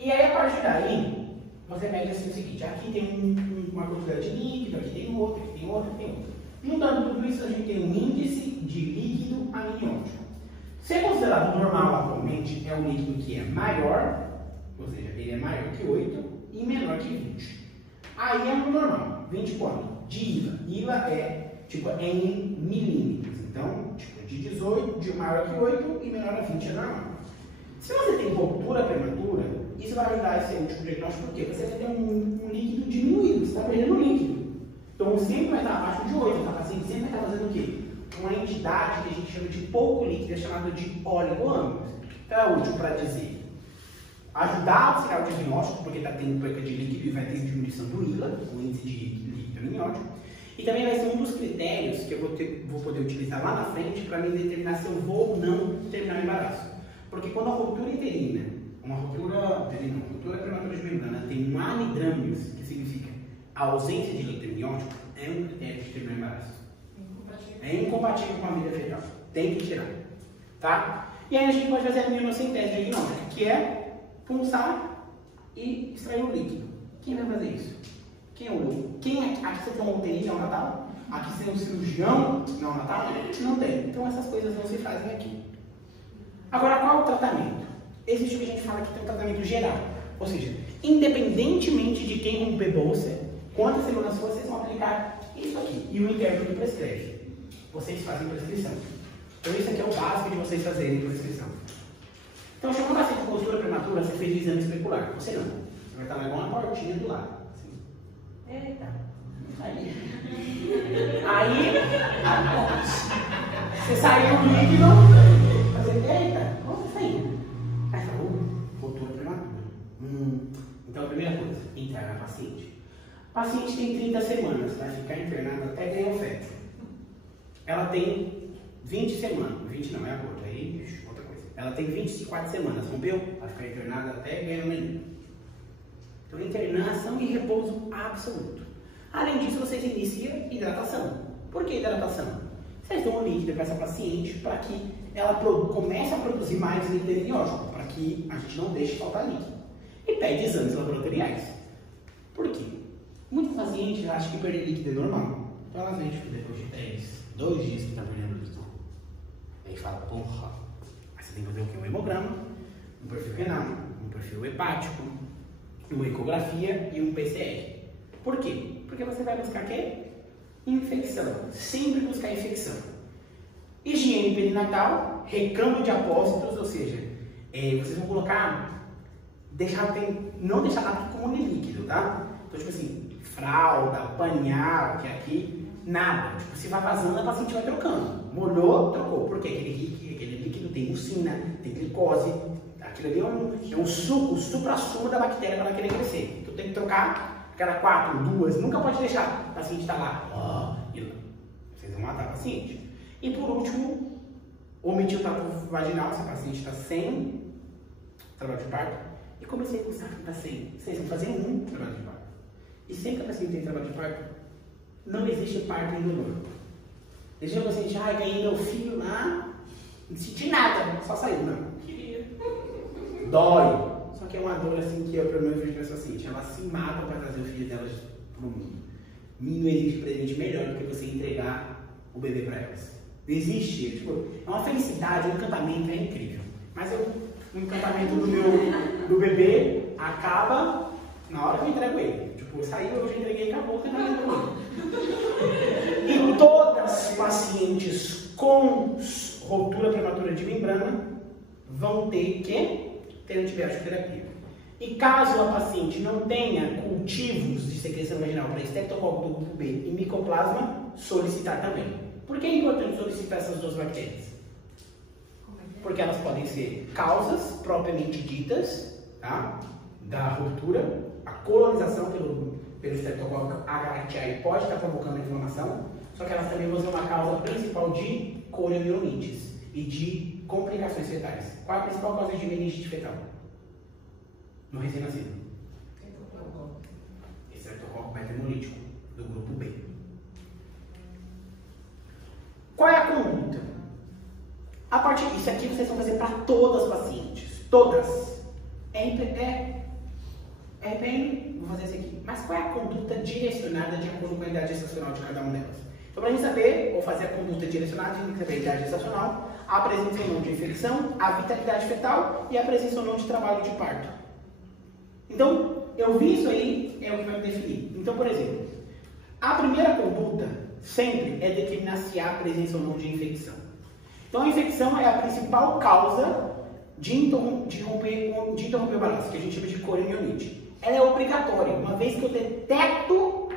E aí, a partir daí, você mede assim o seguinte, aqui tem uma quantidade de líquido, aqui tem outro, aqui tem outro, aqui tem outro. Juntando tudo isso, a gente tem um índice de líquido amniótico. Se é considerado normal atualmente, é um líquido que é maior, ou seja, ele é maior que 8 e menor que 20. Aí é o normal, 20 quanto? De ILA. ILA é, em milímetros. Então, de 18, de maior que 8 e menor a 20 é normal. Se você tem ruptura prematura, isso vai ajudar esse último diagnóstico, porque você vai ter um líquido diminuído, você está perdendo líquido. Então, sempre vai estar abaixo de 8, tá? Assim, sempre vai estar fazendo o quê? Uma entidade que a gente chama de pouco líquido, é chamada de oligoâmnios. Então, é útil para dizer, ajudar a auxiliar o diagnóstico, porque está tendo perca de líquido e vai ter diminuição do ILA, o índice de líquido amniótico. E também vai ser um dos critérios que eu vou poder utilizar lá na frente para me determinar se eu vou ou não terminar o embaraço. Porque quando a ruptura uterina, uma ruptura prematura de membrana tem um anidramios, que significa a ausência de líquido amniótico, é um critério de terminar o embaraço. É incompatível com a vida fetal. Tem que tirar. Tá? E aí a gente pode fazer a amniocentese diagnóstica, que é pulsar e extrair o líquido. Quem vai fazer isso? Quem é o louco? Aqui você tem um UTI neonatal? Aqui você tem um cirurgião neonatal? Não tem. Então essas coisas não se fazem aqui. Agora, qual é o tratamento? Existe o que a gente fala que tem um tratamento geral. Ou seja, independentemente de quem romper bolsa, quantas semanas for, vocês vão aplicar isso aqui. E o intérprete prescreve. Vocês fazem prescrição. Então isso aqui é o básico de vocês fazerem prescrição. Então, chegou um paciente com ruptura prematura, você fez o exame especular. Você não. Você vai estar lá igual uma portinha do lado. Assim. Eita. Aí, você saiu do líquido, você eita, onde tá saindo? Aí você fala, rotura prematura. Então a primeira coisa, internar a paciente. O paciente tem 30 semanas, vai ficar internada até ganhar o feto. Ela tem 20 semanas, 20 não, é aborto, aí outra coisa. Ela tem 24 semanas, rompeu? Vai ficar internada até ganhar o menino. Então internação e repouso absoluto. Além disso, vocês iniciam hidratação. Por que hidratação? Vocês dão um líquido para essa paciente para que ela comece a produzir mais líquido amniótico, para que a gente não deixe faltar líquido. E pede exames laboratoriais. Por quê? Muitos pacientes acham que perder líquido é normal. Então elas vêm depois de 2 dias que está perdendo líquido. Aí fala, porra, aí você tem que fazer o quê? Um hemograma, um perfil renal, um perfil hepático, uma ecografia e um PCR. Por quê? Porque você vai buscar o quê? Infecção. Sempre buscar infecção. Higiene perinatal, recâmbio de apósitos, ou seja, vocês vão colocar, não deixar nada como líquido, tá? Então, tipo assim, fralda, paninhal, que aqui, nada. Tipo, se vai vazando, a paciente vai trocando. Molhou, trocou. Por quê? Aquele líquido tem mucina, tem glicose. Aquilo ali é um suco, o supra-sumo da bactéria para ela querer crescer. Então tem que trocar cada 4, 2, nunca pode deixar o paciente estar lá. Vocês vão matar o paciente. E por último, omitir o trato vaginal, se a paciente está sem trabalho de parto. E comecei a pensar que está sem. Vocês vão fazer um trabalho de parto. E sempre que a paciente tem trabalho de parto, não existe parto indolor. Deixa o paciente, ganhei meu filho lá, não senti nada, só saiu, não. Dói. Só que é uma dor assim que eu, pelo menos, vejo nessa paciente. Ela se mata para trazer o filho dela para o mundo. Não existe presente melhor do que você entregar o bebê para elas. Não existe. Tipo, é uma felicidade, um encantamento, é incrível. Mas o encantamento do bebê acaba na hora que eu entrego ele. Tipo, saiu, eu já entreguei e acabou o encantamento dele. E todas as pacientes com ruptura prematura de membrana vão ter que ter antibiótico terapia. E caso a paciente não tenha cultivos de secreção vaginal para Streptococcus do grupo B e micoplasma, solicitar também. Por que é importante solicitar essas duas bactérias? Porque elas podem ser causas propriamente ditas, tá, da ruptura, a colonização pelo Streptococcus agarictiae pode estar provocando inflamação, só que elas também vão ser uma causa principal de coriomielites e de complicações fetais. Qual é a principal causa de meningite fetal? No recém-nascido? Streptococcus beta-hemolítico, do grupo B. Qual é a conduta? A partir disso aqui vocês vão fazer para todas as pacientes. Todas. Vou fazer isso aqui. Mas qual é a conduta direcionada de acordo com a idade gestacional de cada uma delas? Então, para a gente saber, ou fazer a conduta direcionada, a gente tem que saber a idade gestacional, a presença ou não de infecção, a vitalidade fetal e a presença ou não de trabalho de parto. Então, eu vi isso aí, é o que vai me definir. Então, por exemplo, a primeira conduta sempre é determinar se há presença ou não de infecção. Então, a infecção é a principal causa de interromper o embaraço, que a gente chama de coriomielite. Ela é obrigatória. Uma vez que eu detecto,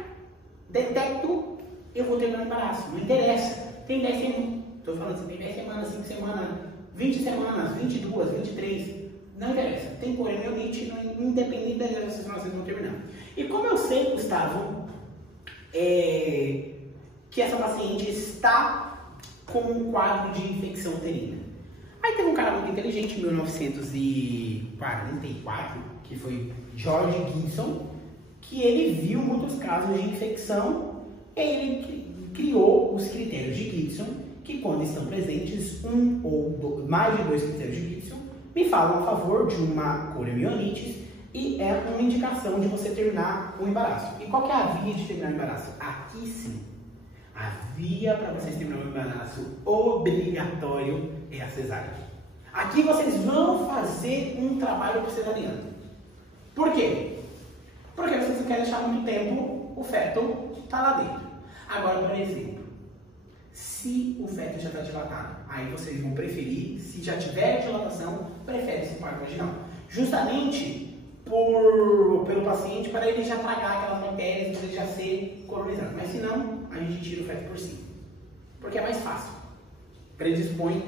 eu vou terminar o embaraço. Não interessa. Tem 10 semanas. Estou falando assim, tem 10 semanas, 5 semanas, 20 semanas, 22, 23. Não interessa. Tem coriomielite, independente da gestação, vocês vão terminar. E como eu sei, Gustavo, que essa paciente está com um quadro de infecção uterina. Aí teve um cara muito inteligente, em 1944, que foi George Gibson, que ele viu muitos casos de infecção e ele criou os critérios de Gibson, que quando estão presentes mais de 2 critérios de Gibson, me falam a favor de uma coriomielite e é uma indicação de você terminar o embaraço. E qual que é a via de terminar o embaraço? Aqui sim. A via para vocês terminar o embaraço obrigatório é a cesárea. Aqui vocês vão fazer um trabalho cesariano. Por quê? Porque vocês não querem deixar muito tempo o feto tá lá dentro. Agora, por exemplo, se o feto já está dilatado, aí vocês vão preferir, se já tiver dilatação, prefere-se parto vaginal. Justamente pelo paciente, para ele já tragar aquelas bactérias, para ele já ser colonizado. Mas se não, a gente tira o feto por cima. Porque é mais fácil. Predispõe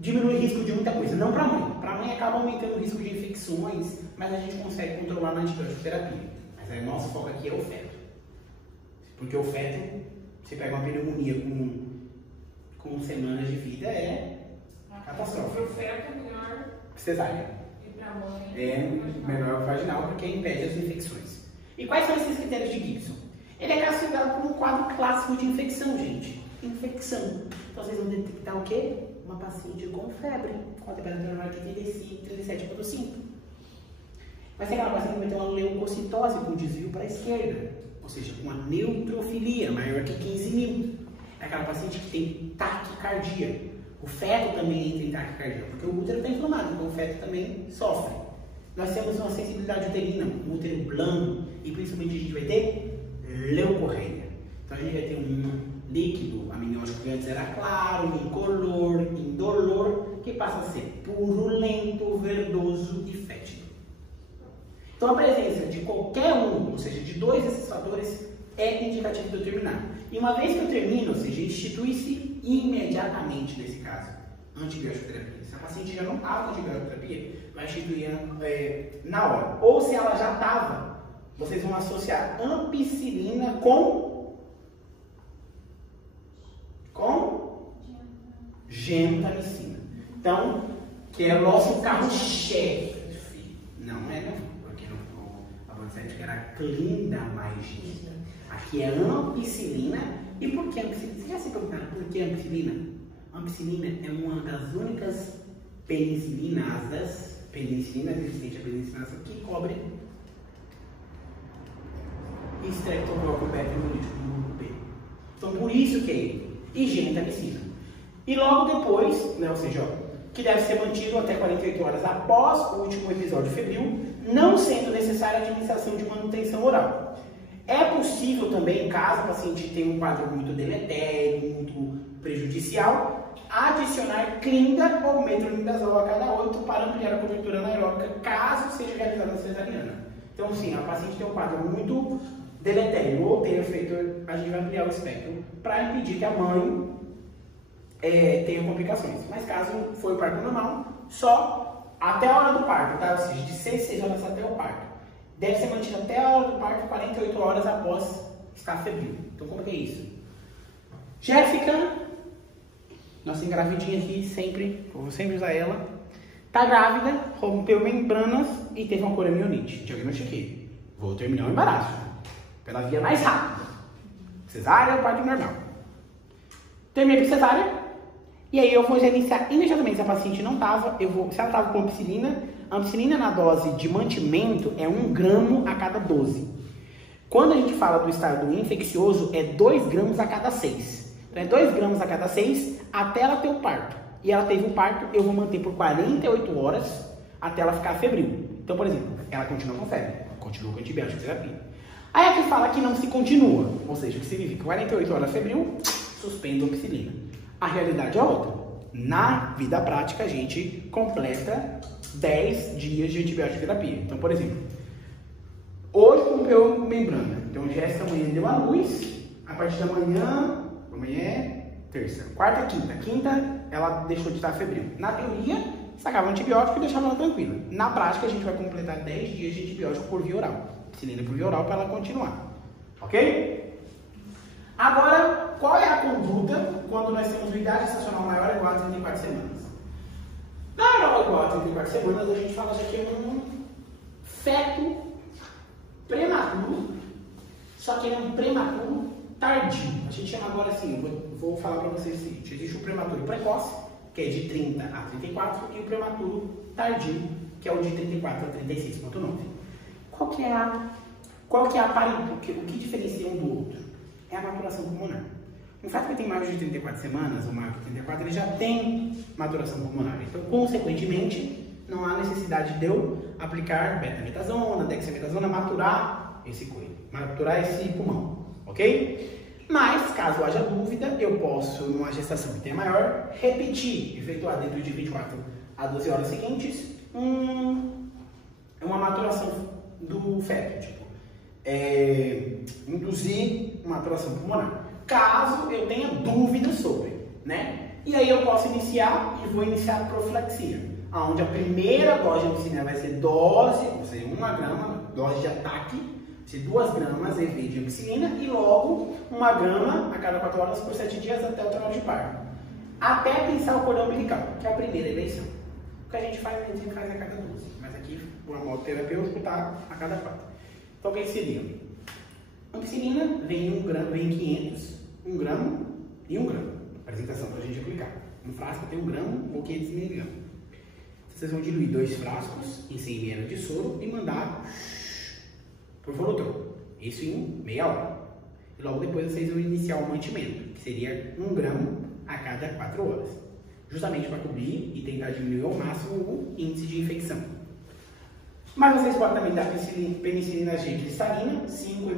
diminui o risco de muita coisa. Não para a mãe. Para a mãe acaba aumentando o risco de infecções, mas a gente consegue controlar na antibiótico-terapia. Mas aí nosso foco aqui é o feto. Porque o feto, você pega uma pneumonia com semanas de vida, é catastrófico. O feto é melhor. Cesárea. E para a mãe É melhor vaginal porque impede as infecções. E quais são esses critérios de Gibson? Ele é classificado como um quadro clássico de infecção, gente. Infecção. Então vocês vão detectar o quê? Uma paciente com febre, com a temperatura maior de 37,5. Vai ser aquela paciente que vai ter uma leucocitose com desvio para a esquerda, ou seja, com uma neutrofilia maior que 15.000. É aquela paciente que tem taquicardia. O feto também entra em taquicardia, porque o útero está inflamado, então o feto também sofre. Nós temos uma sensibilidade uterina, um útero blando, e principalmente a gente vai ter leucorreia. Então a gente vai ter um líquido amniótico que antes era claro, incolor, indolor, que passa a ser purulento, verdoso e fétido. Então a presença de qualquer um, ou seja, de dois desses fatores, é indicativo de eu terminar. E uma vez que eu termino, ou seja, institui-se imediatamente nesse caso antibiótico-terapia. Se a paciente já não estava com antibiótico-terapia, vai instituir na hora. Ou se ela já estava, vocês vão associar ampicilina com gentamicina. Então, que é o nosso carro-chefe. Não é não, porque a antissética era clindamycina. Aqui é ampicilina. E por que ampicilina? Você já se perguntaram por que ampicilina? Ampicilina é uma das únicas penicilinases existente, a penicilina que cobre estreptococcus beta-hemolítico no grupo B. Então, por isso que é ele. E gentamicina. E logo depois, né, ou seja, que deve ser mantido até 48 horas após o último episódio febril, não sendo necessária a administração de manutenção oral. É possível também, caso o paciente tenha um quadro muito deletério, muito prejudicial, adicionar clinda ou metronidazol a cada 8 para ampliar a cobertura anaeróbica, caso seja realizada a cesariana. Então, sim, a paciente tem um quadro muito deletério ou tenha feito, a gente vai ampliar o espectro para impedir que a mãe tenha complicações. Mas caso foi o parto normal, só até a hora do parto, tá? Ou seja, de 6 horas até o parto. Deve ser mantido até a hora do parto, 48 horas após estar febril. Então, como que é isso? Jéssica, nossa engravidinha aqui, eu vou sempre usar ela. Tá grávida, rompeu membranas e teve uma coromionite. Diagnostiquei. Vou terminar o embaraço pela via mais rápida. Cesárea ou parto normal. Terminei por cesárea. E aí eu vou iniciar imediatamente. Se a paciente não estava, se ela estava com ampicilina, a ampicilina na dose de mantimento é 1 gramo a cada 12. Quando a gente fala do estado infeccioso, é 2 gramas a cada 6. Então é 2 gramas a cada 6 até ela ter o parto. E ela teve o parto, eu vou manter por 48 horas até ela ficar febril. Então, por exemplo, ela continua com febre, continua com antibiótico terapia. Aí aqui fala que não se continua, ou seja, que significa 48 horas febril, suspendo a ampicilina. A realidade é outra. Na vida prática, a gente completa 10 dias de antibiótico terapia. Então, por exemplo, hoje rompeu membrana. Então, Jéssica amanhã deu a luz. A partir da manhã é terça, quarta, quinta. Quinta, ela deixou de estar febril. Na teoria, sacava o antibiótico e deixava ela tranquila. Na prática, a gente vai completar 10 dias de antibiótico por via oral. Ampicilina por via oral para ela continuar. Ok? Agora, qual é a conduta quando nós temos uma idade estacional maior ou igual a 34 semanas? Maior ou igual a 34 semanas, a gente fala já que é um feto prematuro, só que ele é um prematuro tardio. A gente chama agora assim, vou falar para vocês o seguinte: existe o prematuro precoce, que é de 30 a 34, e o prematuro tardio, que é o de 34 a 36,9. Qual que é a aparência? O que diferencia um do outro? É a maturação pulmonar. O fato que ele tem mais de 34 semanas, ou maior que 34, ele já tem maturação pulmonar. Então, consequentemente, não há necessidade de eu aplicar betametasona, dexametasona, maturar esse pulmão, ok? Mas, caso haja dúvida, eu posso, numa gestação que tenha maior, repetir, efetuar dentro de 24 a 12 horas seguintes, uma maturação do feto, induzir uma maturação pulmonar. Caso eu tenha dúvidas sobre, né? E aí eu posso iniciar e vou iniciar a profilaxia, onde a primeira dose de ampicilina vai ser dose, ou seja, 1 grama, dose de ataque, vai ser 2 gramas EV de ampicilina e logo 1 grama a cada 4 horas por 7 dias até o trabalho de parto. Até pensar o cordão umbilical, que é a primeira eleição. O que a gente faz, a gente faz a cada 12, mas aqui o hemoterapêutico está a cada 4. Então o que seria? A ampicilina vem em 1 grama, vem em 500, 1 grama e 1 grama. Apresentação para a gente aplicar. Um frasco tem 1 grama ou 500 mg. Vocês vão diluir 2 frascos em 100 ml de soro e mandar por volutor. Isso em meia hora. E logo depois vocês vão iniciar o mantimento, que seria 1 grama a cada 4 horas. Justamente para cobrir e tentar diminuir ao máximo o índice de infecção. Mas vocês podem também dar penicilina G cristalina, 5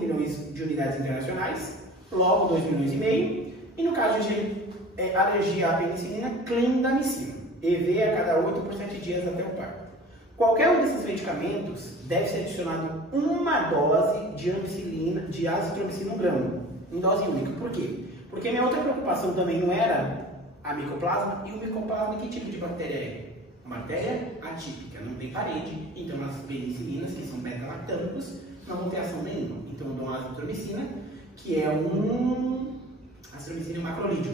milhões de unidades internacionais, logo 2 milhões e meio. E no caso de alergia à penicilina, clindamicina, EV a cada 8 por 7 dias até o parto. Qualquer um desses medicamentos deve ser adicionado 1 dose de ampicilina, de azitromicina 1 grama, em dose única. Por quê? Porque minha outra preocupação também não era a micoplasma, e o micoplasma que tipo de bactéria é? Uma bactéria atípica, não tem parede, então as penicilinas, que são beta-lactâmicos, não vão ter ação nenhuma. Então eu dou uma azitromicina, que é azitromicina macrolídeo,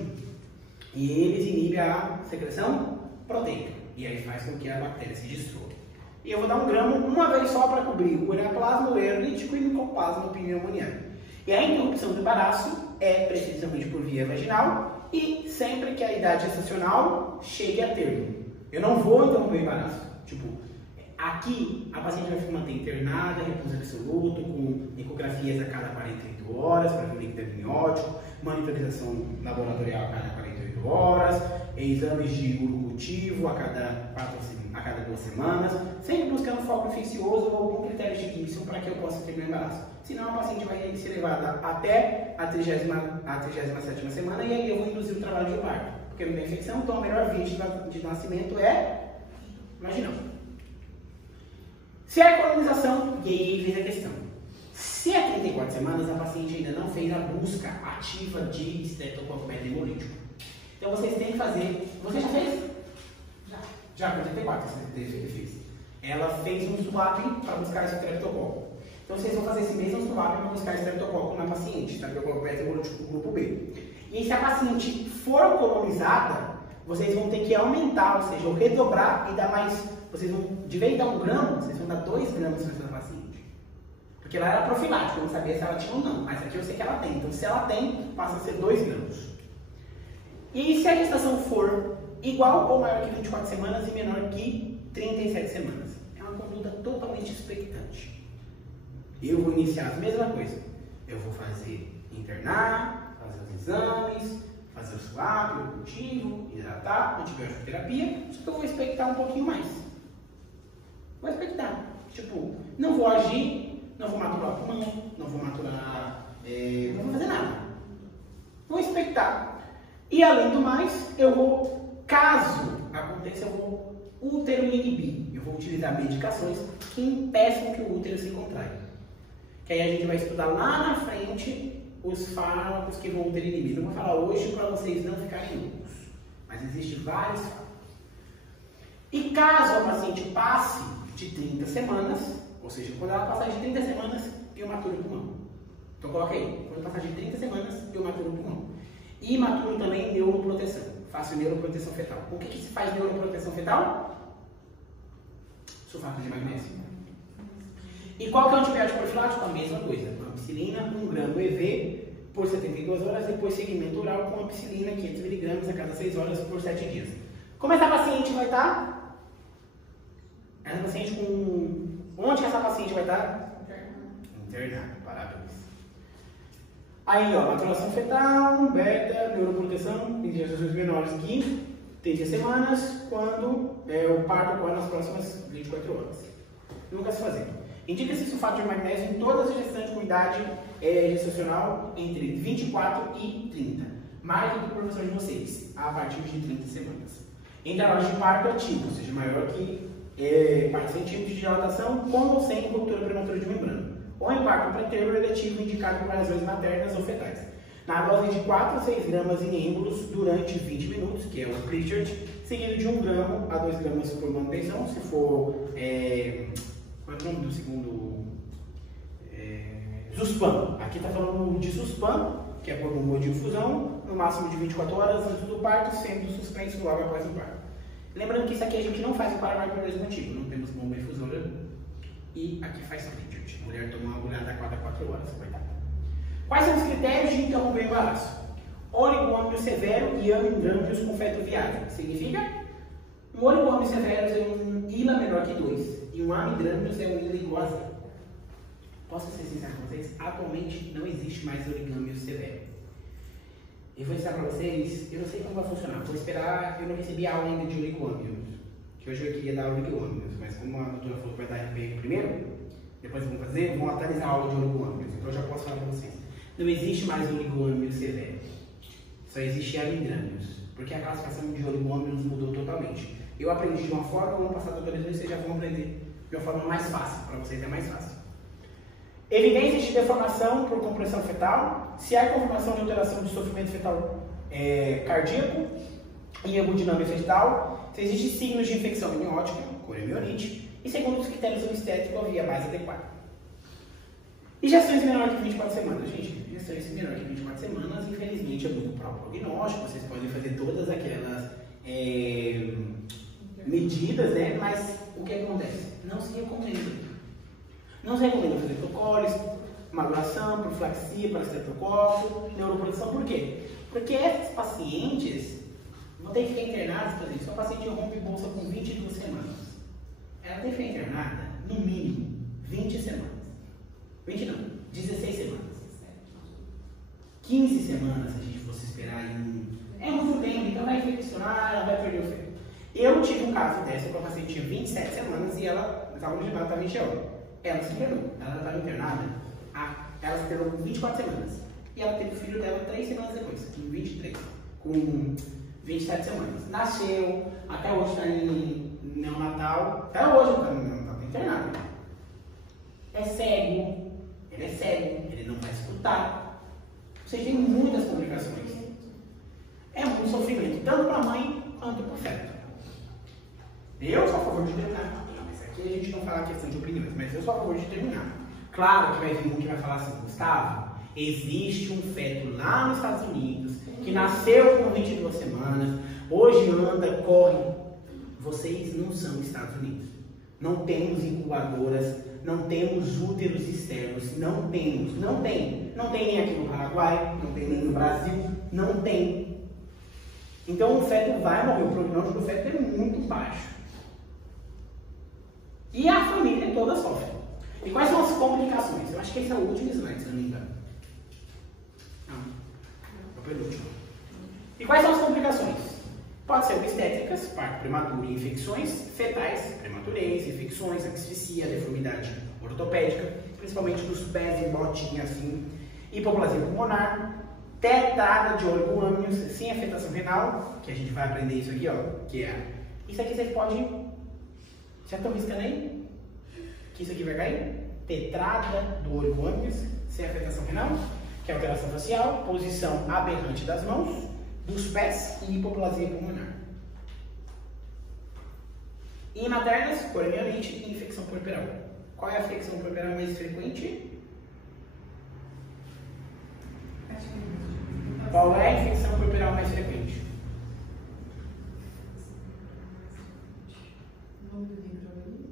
e eles inibem a secreção proteica, e aí faz com que a bactéria se destrua. E eu vou dar 1 grama uma vez só para cobrir o ureaplasma, o erolítico e o micoplasma pneumoniano. E a interrupção do embaraço é precisamente por via vaginal e sempre que a idade gestacional chegue a termo. Eu não vou interromper o embaraço. Tipo, aqui a paciente vai se manter internada, repouso absoluto, com ecografias a cada 48 horas para ver o líquido amniótico, monitorização laboratorial a cada 48 horas, exames de urocultivo a cada 2 semanas, sempre buscando foco infeccioso ou algum critério de Gibson para que eu possa ter meu embaraço. Senão a paciente vai ser levada até a 37ª semana e aí eu vou induzir o trabalho de parto. Porque não tem infecção, então a melhor via de nascimento é vaginal. Se a colonização, e aí vem a questão. Se a 34 semanas a paciente ainda não fez a busca ativa de estreptococcus hemolítico. Então vocês têm que fazer. Você já fez? Já, com 34 você fez. Ela fez um swap para buscar esse estreptococcus. Então vocês vão fazer esse mesmo swap para buscar esse estreptococcus na paciente, estreptococcus hemolítico grupo B. E se a paciente for colonizada, vocês vão ter que aumentar, ou seja, redobrar e dar mais. Vocês vão, de vez de dar 1 grama, vocês vão dar 2 gramas para essa paciente. Porque ela era profilática, eu não sabia se ela tinha ou não. Mas aqui eu sei que ela tem. Então, se ela tem, passa a ser 2 gramas. E se a gestação for igual ou maior que 24 semanas e menor que 37 semanas? É uma conduta totalmente expectante. Eu vou iniciar a mesma coisa. Eu vou internar, fazer os exames, fazer o swab, o cultivo, hidratar, antibiótico terapia, só que eu vou expectar um pouquinho mais. Vou expectar. Tipo, não vou agir, não vou maturar o pulmão, não vou maturar, não vou fazer nada. Vou expectar. E além do mais, eu vou, caso aconteça, eu vou útero inibir. Eu vou utilizar medicações que impeçam que o útero se contraia. Que aí a gente vai estudar lá na frente os fármacos que vão ter inibir. Não vou falar hoje para vocês não ficarem loucos, mas existem vários fármacos. E caso a paciente passe de 30 semanas, ou seja, quando ela passar de 30 semanas, eu maturo o pulmão. Então coloca aí, quando passar de 30 semanas, eu maturo o pulmão. E maturo também neuroproteção. Faço neuroproteção fetal. O que se faz neuroproteção fetal? Sulfato de magnésio. E qual que é o antibiótico profilático? A mesma coisa. Ampicilina, 1 grama EV por 72 horas, depois segmento oral com ampicilina, 500 mg a cada 6 horas por 7 dias. Como essa paciente vai estar? Essa paciente com... Onde que essa paciente vai estar? Internada. Parabéns. Aí, ó, maturação fetal, beta, neuroproteção, em gestações menores que 30 semanas, quando o parto ocorre nas próximas 24 horas. Nunca se fazer. Indica-se sulfato de magnésio em todas as gestantes com idade gestacional entre 24 e 30. Mais do que a profissão de vocês, a partir de 30 semanas. Em trabalhos de parto ativo, ou seja, maior que 4 centímetros de dilatação, com ou sem ruptura prematura de membrana. Ou em parto pretermo eletivo indicado por razões maternas ou fetais. na dose de 4 a 6 gramas em êmbolos durante 20 minutos, que é o Pritchard, seguido de 1 grama a 2 gramas por manutenção, se for, qual é o nome do segundo? Suspan. Aqui está falando de Suspan, que é por bomba de infusão, no máximo de 24 horas antes do parto, sendo suspenso logo após o parto. Lembrando que isso aqui a gente não faz o Paraguai por mesmo motivo, não temos bomba infusora, e aqui faz Pritchard. Mulher toma uma agulhada a cada 4 horas, coitada. Quais são os critérios de interromper o embaraço? Oligômio severo e amidrâmbios com feto viável. Significa? Um oligômio severo é um ILA menor que 2 e um amidrâmbios é um ILA igual a 0. Posso ser sincero com vocês? Atualmente não existe mais oligômio severo. Eu vou ensinar para vocês, eu não sei como vai funcionar. Vou esperar, eu não recebi aula ainda de oligômios, que hoje eu queria dar oligômios, mas como a doutora falou que vai dar RP primeiro, depois vamos fazer, vamos atualizar a aula de oligômios, então eu já posso falar para vocês. Não existe mais oligômio severo, só existe amidrâmios, porque a classificação de oligômios mudou totalmente. Eu aprendi de uma forma, no ano passado eu atualizei, vocês já vão aprender de uma forma mais fácil, para vocês é mais fácil. Evidências de deformação por compressão fetal, se há confirmação de alteração de sofrimento fetal cardíaco e hemodinâmica fetal, se existem signos de infecção amniótica, coremionite, e segundo os critérios obstétricos, a via mais adequada. E gestações menores que 24 semanas, gente. Gestações menores que 24 semanas, infelizmente, é muito para o prognóstico. Vocês podem fazer todas aquelas medidas, né? Mas o que acontece? Não se recomenda. Não se recomenda fazer procólice, magulação, profilaxia para estreptococo, neuroproteção. Por quê? Porque esses pacientes vão ter que ficar internados, por exemplo, se a paciente rompe bolsa com 22 semanas, ela tem que ficar internada, no mínimo, 20 semanas. 20 não, 16 semanas. 15 semanas, se a gente fosse esperar é muito tempo, então vai infeccionar, ela vai perder o feto. Eu tive um caso dessa com a paciente tinha 27 semanas e ela estava no exatamente ela se internou, ela estava internada, ela se internou com 24 semanas. E ela teve o filho dela 3 semanas depois, com 27 semanas. Nasceu, até hoje está em neonatal, até hoje está em neonatal, está internado. É cego, ele não vai escutar. Ou seja, tem muitas complicações. É muito sofrimento, tanto para a mãe quanto para o feto. Eu sou a favor de terminar. Aqui a gente não fala questão de opiniões, mas eu sou a favor de terminar. Claro que vai vir um que vai falar assim, Gustavo, existe um feto lá nos Estados Unidos, que nasceu com 22 semanas, hoje anda, corre. Vocês não são Estados Unidos. Não temos incubadoras, não temos úteros externos, não tem. Não tem nem aqui no Paraguai, não tem nem no Brasil, não tem. Então o feto vai morrer, o prognóstico do feto é muito baixo. E a família toda sofre. E quais são as complicações? Eu acho que esse é o último slide, se eu não me engano. Não, é o penúltimo. E quais são as complicações? Pode ser obstétricas, parto prematuro e infecções fetais, prematurez, infecções, asfixia, deformidade ortopédica, principalmente dos pés em botinha assim, hipoplasia pulmonar, tetrada de oligômios sem afetação renal, que a gente vai aprender isso aqui, ó, que é isso aqui vocês podem. Já estão riscando aí? Que isso aqui vai cair? Tetrada do oligômios sem afetação renal, que é alteração facial, posição aberrante das mãos, dos pés e hipoplasia pulmonar. E maternas, coremionite e infecção puerperal. Qual é a infecção puerperal mais frequente? Qual é a infecção puerperal mais frequente?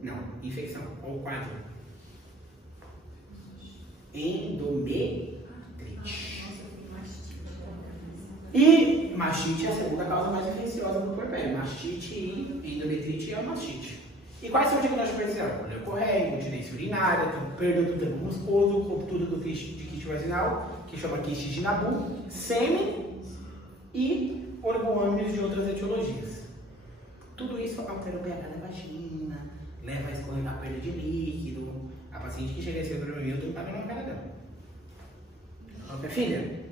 Não, infecção ou quadro. Endometrite. E mastite é a segunda causa mais infecciosa do puerpério. Mastite e endometrite é a mastite. E quais são os diagnósticos diferenciais? Leucorreia, incontinência urinária, perda do tampo musculoso, ruptura do quiste vaginal, que chama quiste de Nabu, sêmen e oligômios de outras etiologias. Tudo isso altera o pH da vagina, leva a escorrer a perda de líquido. A paciente que chega a esse problema, não está vendo na cara dela. Minha filha,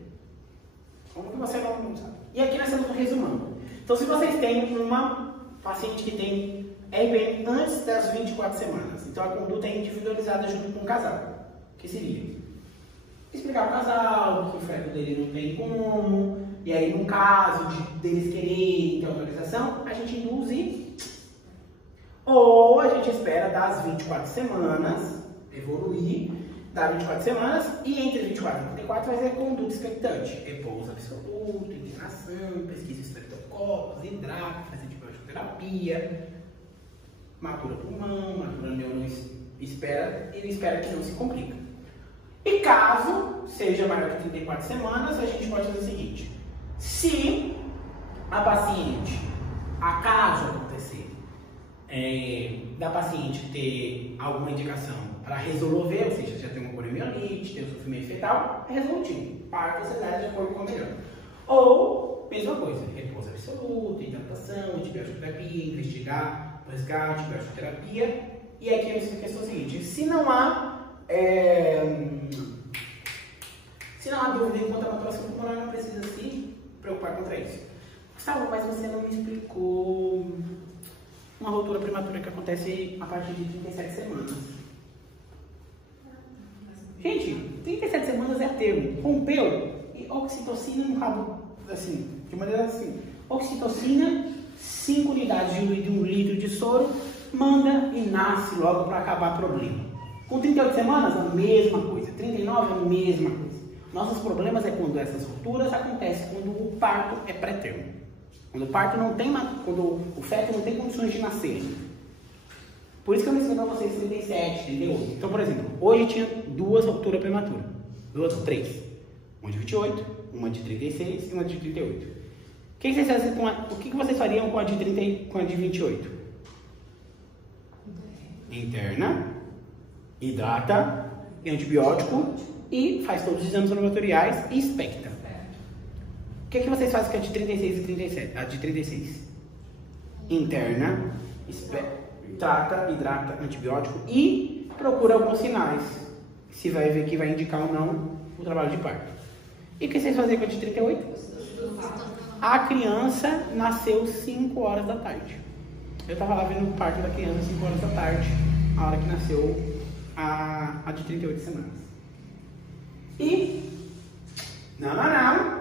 como que você não sabe? E aqui nós estamos resumando. Então, se vocês têm uma paciente que tem RPM antes das 24 semanas, então a conduta é individualizada junto com o casal, que seria explicar para o casal que o feto dele não tem como, e aí no caso deles quererem ter autorização, a gente induz ou a gente espera dar as 24 semanas, evoluir, dar 24 semanas, e entre 24 e 34 vai ser conduta expectante, repouso absoluto, internação, pesquisa estreptococos, hidrato, fazer terapia, matura pulmão, matura neurônio, ele espera que não se complica. E caso seja maior que 34 semanas, a gente pode fazer o seguinte: se a paciente, acaso acontecer, da paciente ter alguma indicação para resolver, ou seja, já tem uma poliomielite, tem um sofrimento fetal, é resolutivo, parto ou cesárea de acordo com a melhor. Ou, mesma coisa, repouso absoluto, hidratação, antibiótico-terapia, investigar, resgate, antibiótico-terapia. E aqui a questão é a seguinte: se não há dúvida enquanto a maturação pulmonar, não precisa se preocupar contra isso. Gustavo, mas você não me explicou uma ruptura prematura que acontece a partir de 37 semanas. Gente, 37 semanas é termo. Rompeu e oxitocina no rabo, assim, de maneira assim. Oxitocina, 5 unidades de 1 litro de soro, manda e nasce logo para acabar o problema. Com 38 semanas, a mesma coisa. 39, a mesma coisa. Nossos problemas é quando essas rupturas acontecem quando o parto é pré-termo. Quando o parto não tem, quando o feto não tem condições de nascer. Por isso que eu mencionei para vocês 37, 38. Então, por exemplo, hoje tinha 2 rupturas prematuras. 3. Uma de 28, uma de 36 e uma de 38. O que vocês fariam com a de 30 e com a de 28? Interna, hidrata, antibiótico e faz todos os exames laboratoriais e expecta. O que vocês fazem com a de 36 e 37? A de 36. Interna, trata, hidrata, antibiótico e procura alguns sinais. Se vai ver que vai indicar ou não o trabalho de parto. E o que vocês fazem com a de 38? A criança nasceu 5 horas da tarde. Eu estava lá vendo o parto da criança 5 horas da tarde, a hora que nasceu a de 38 semanas. E não.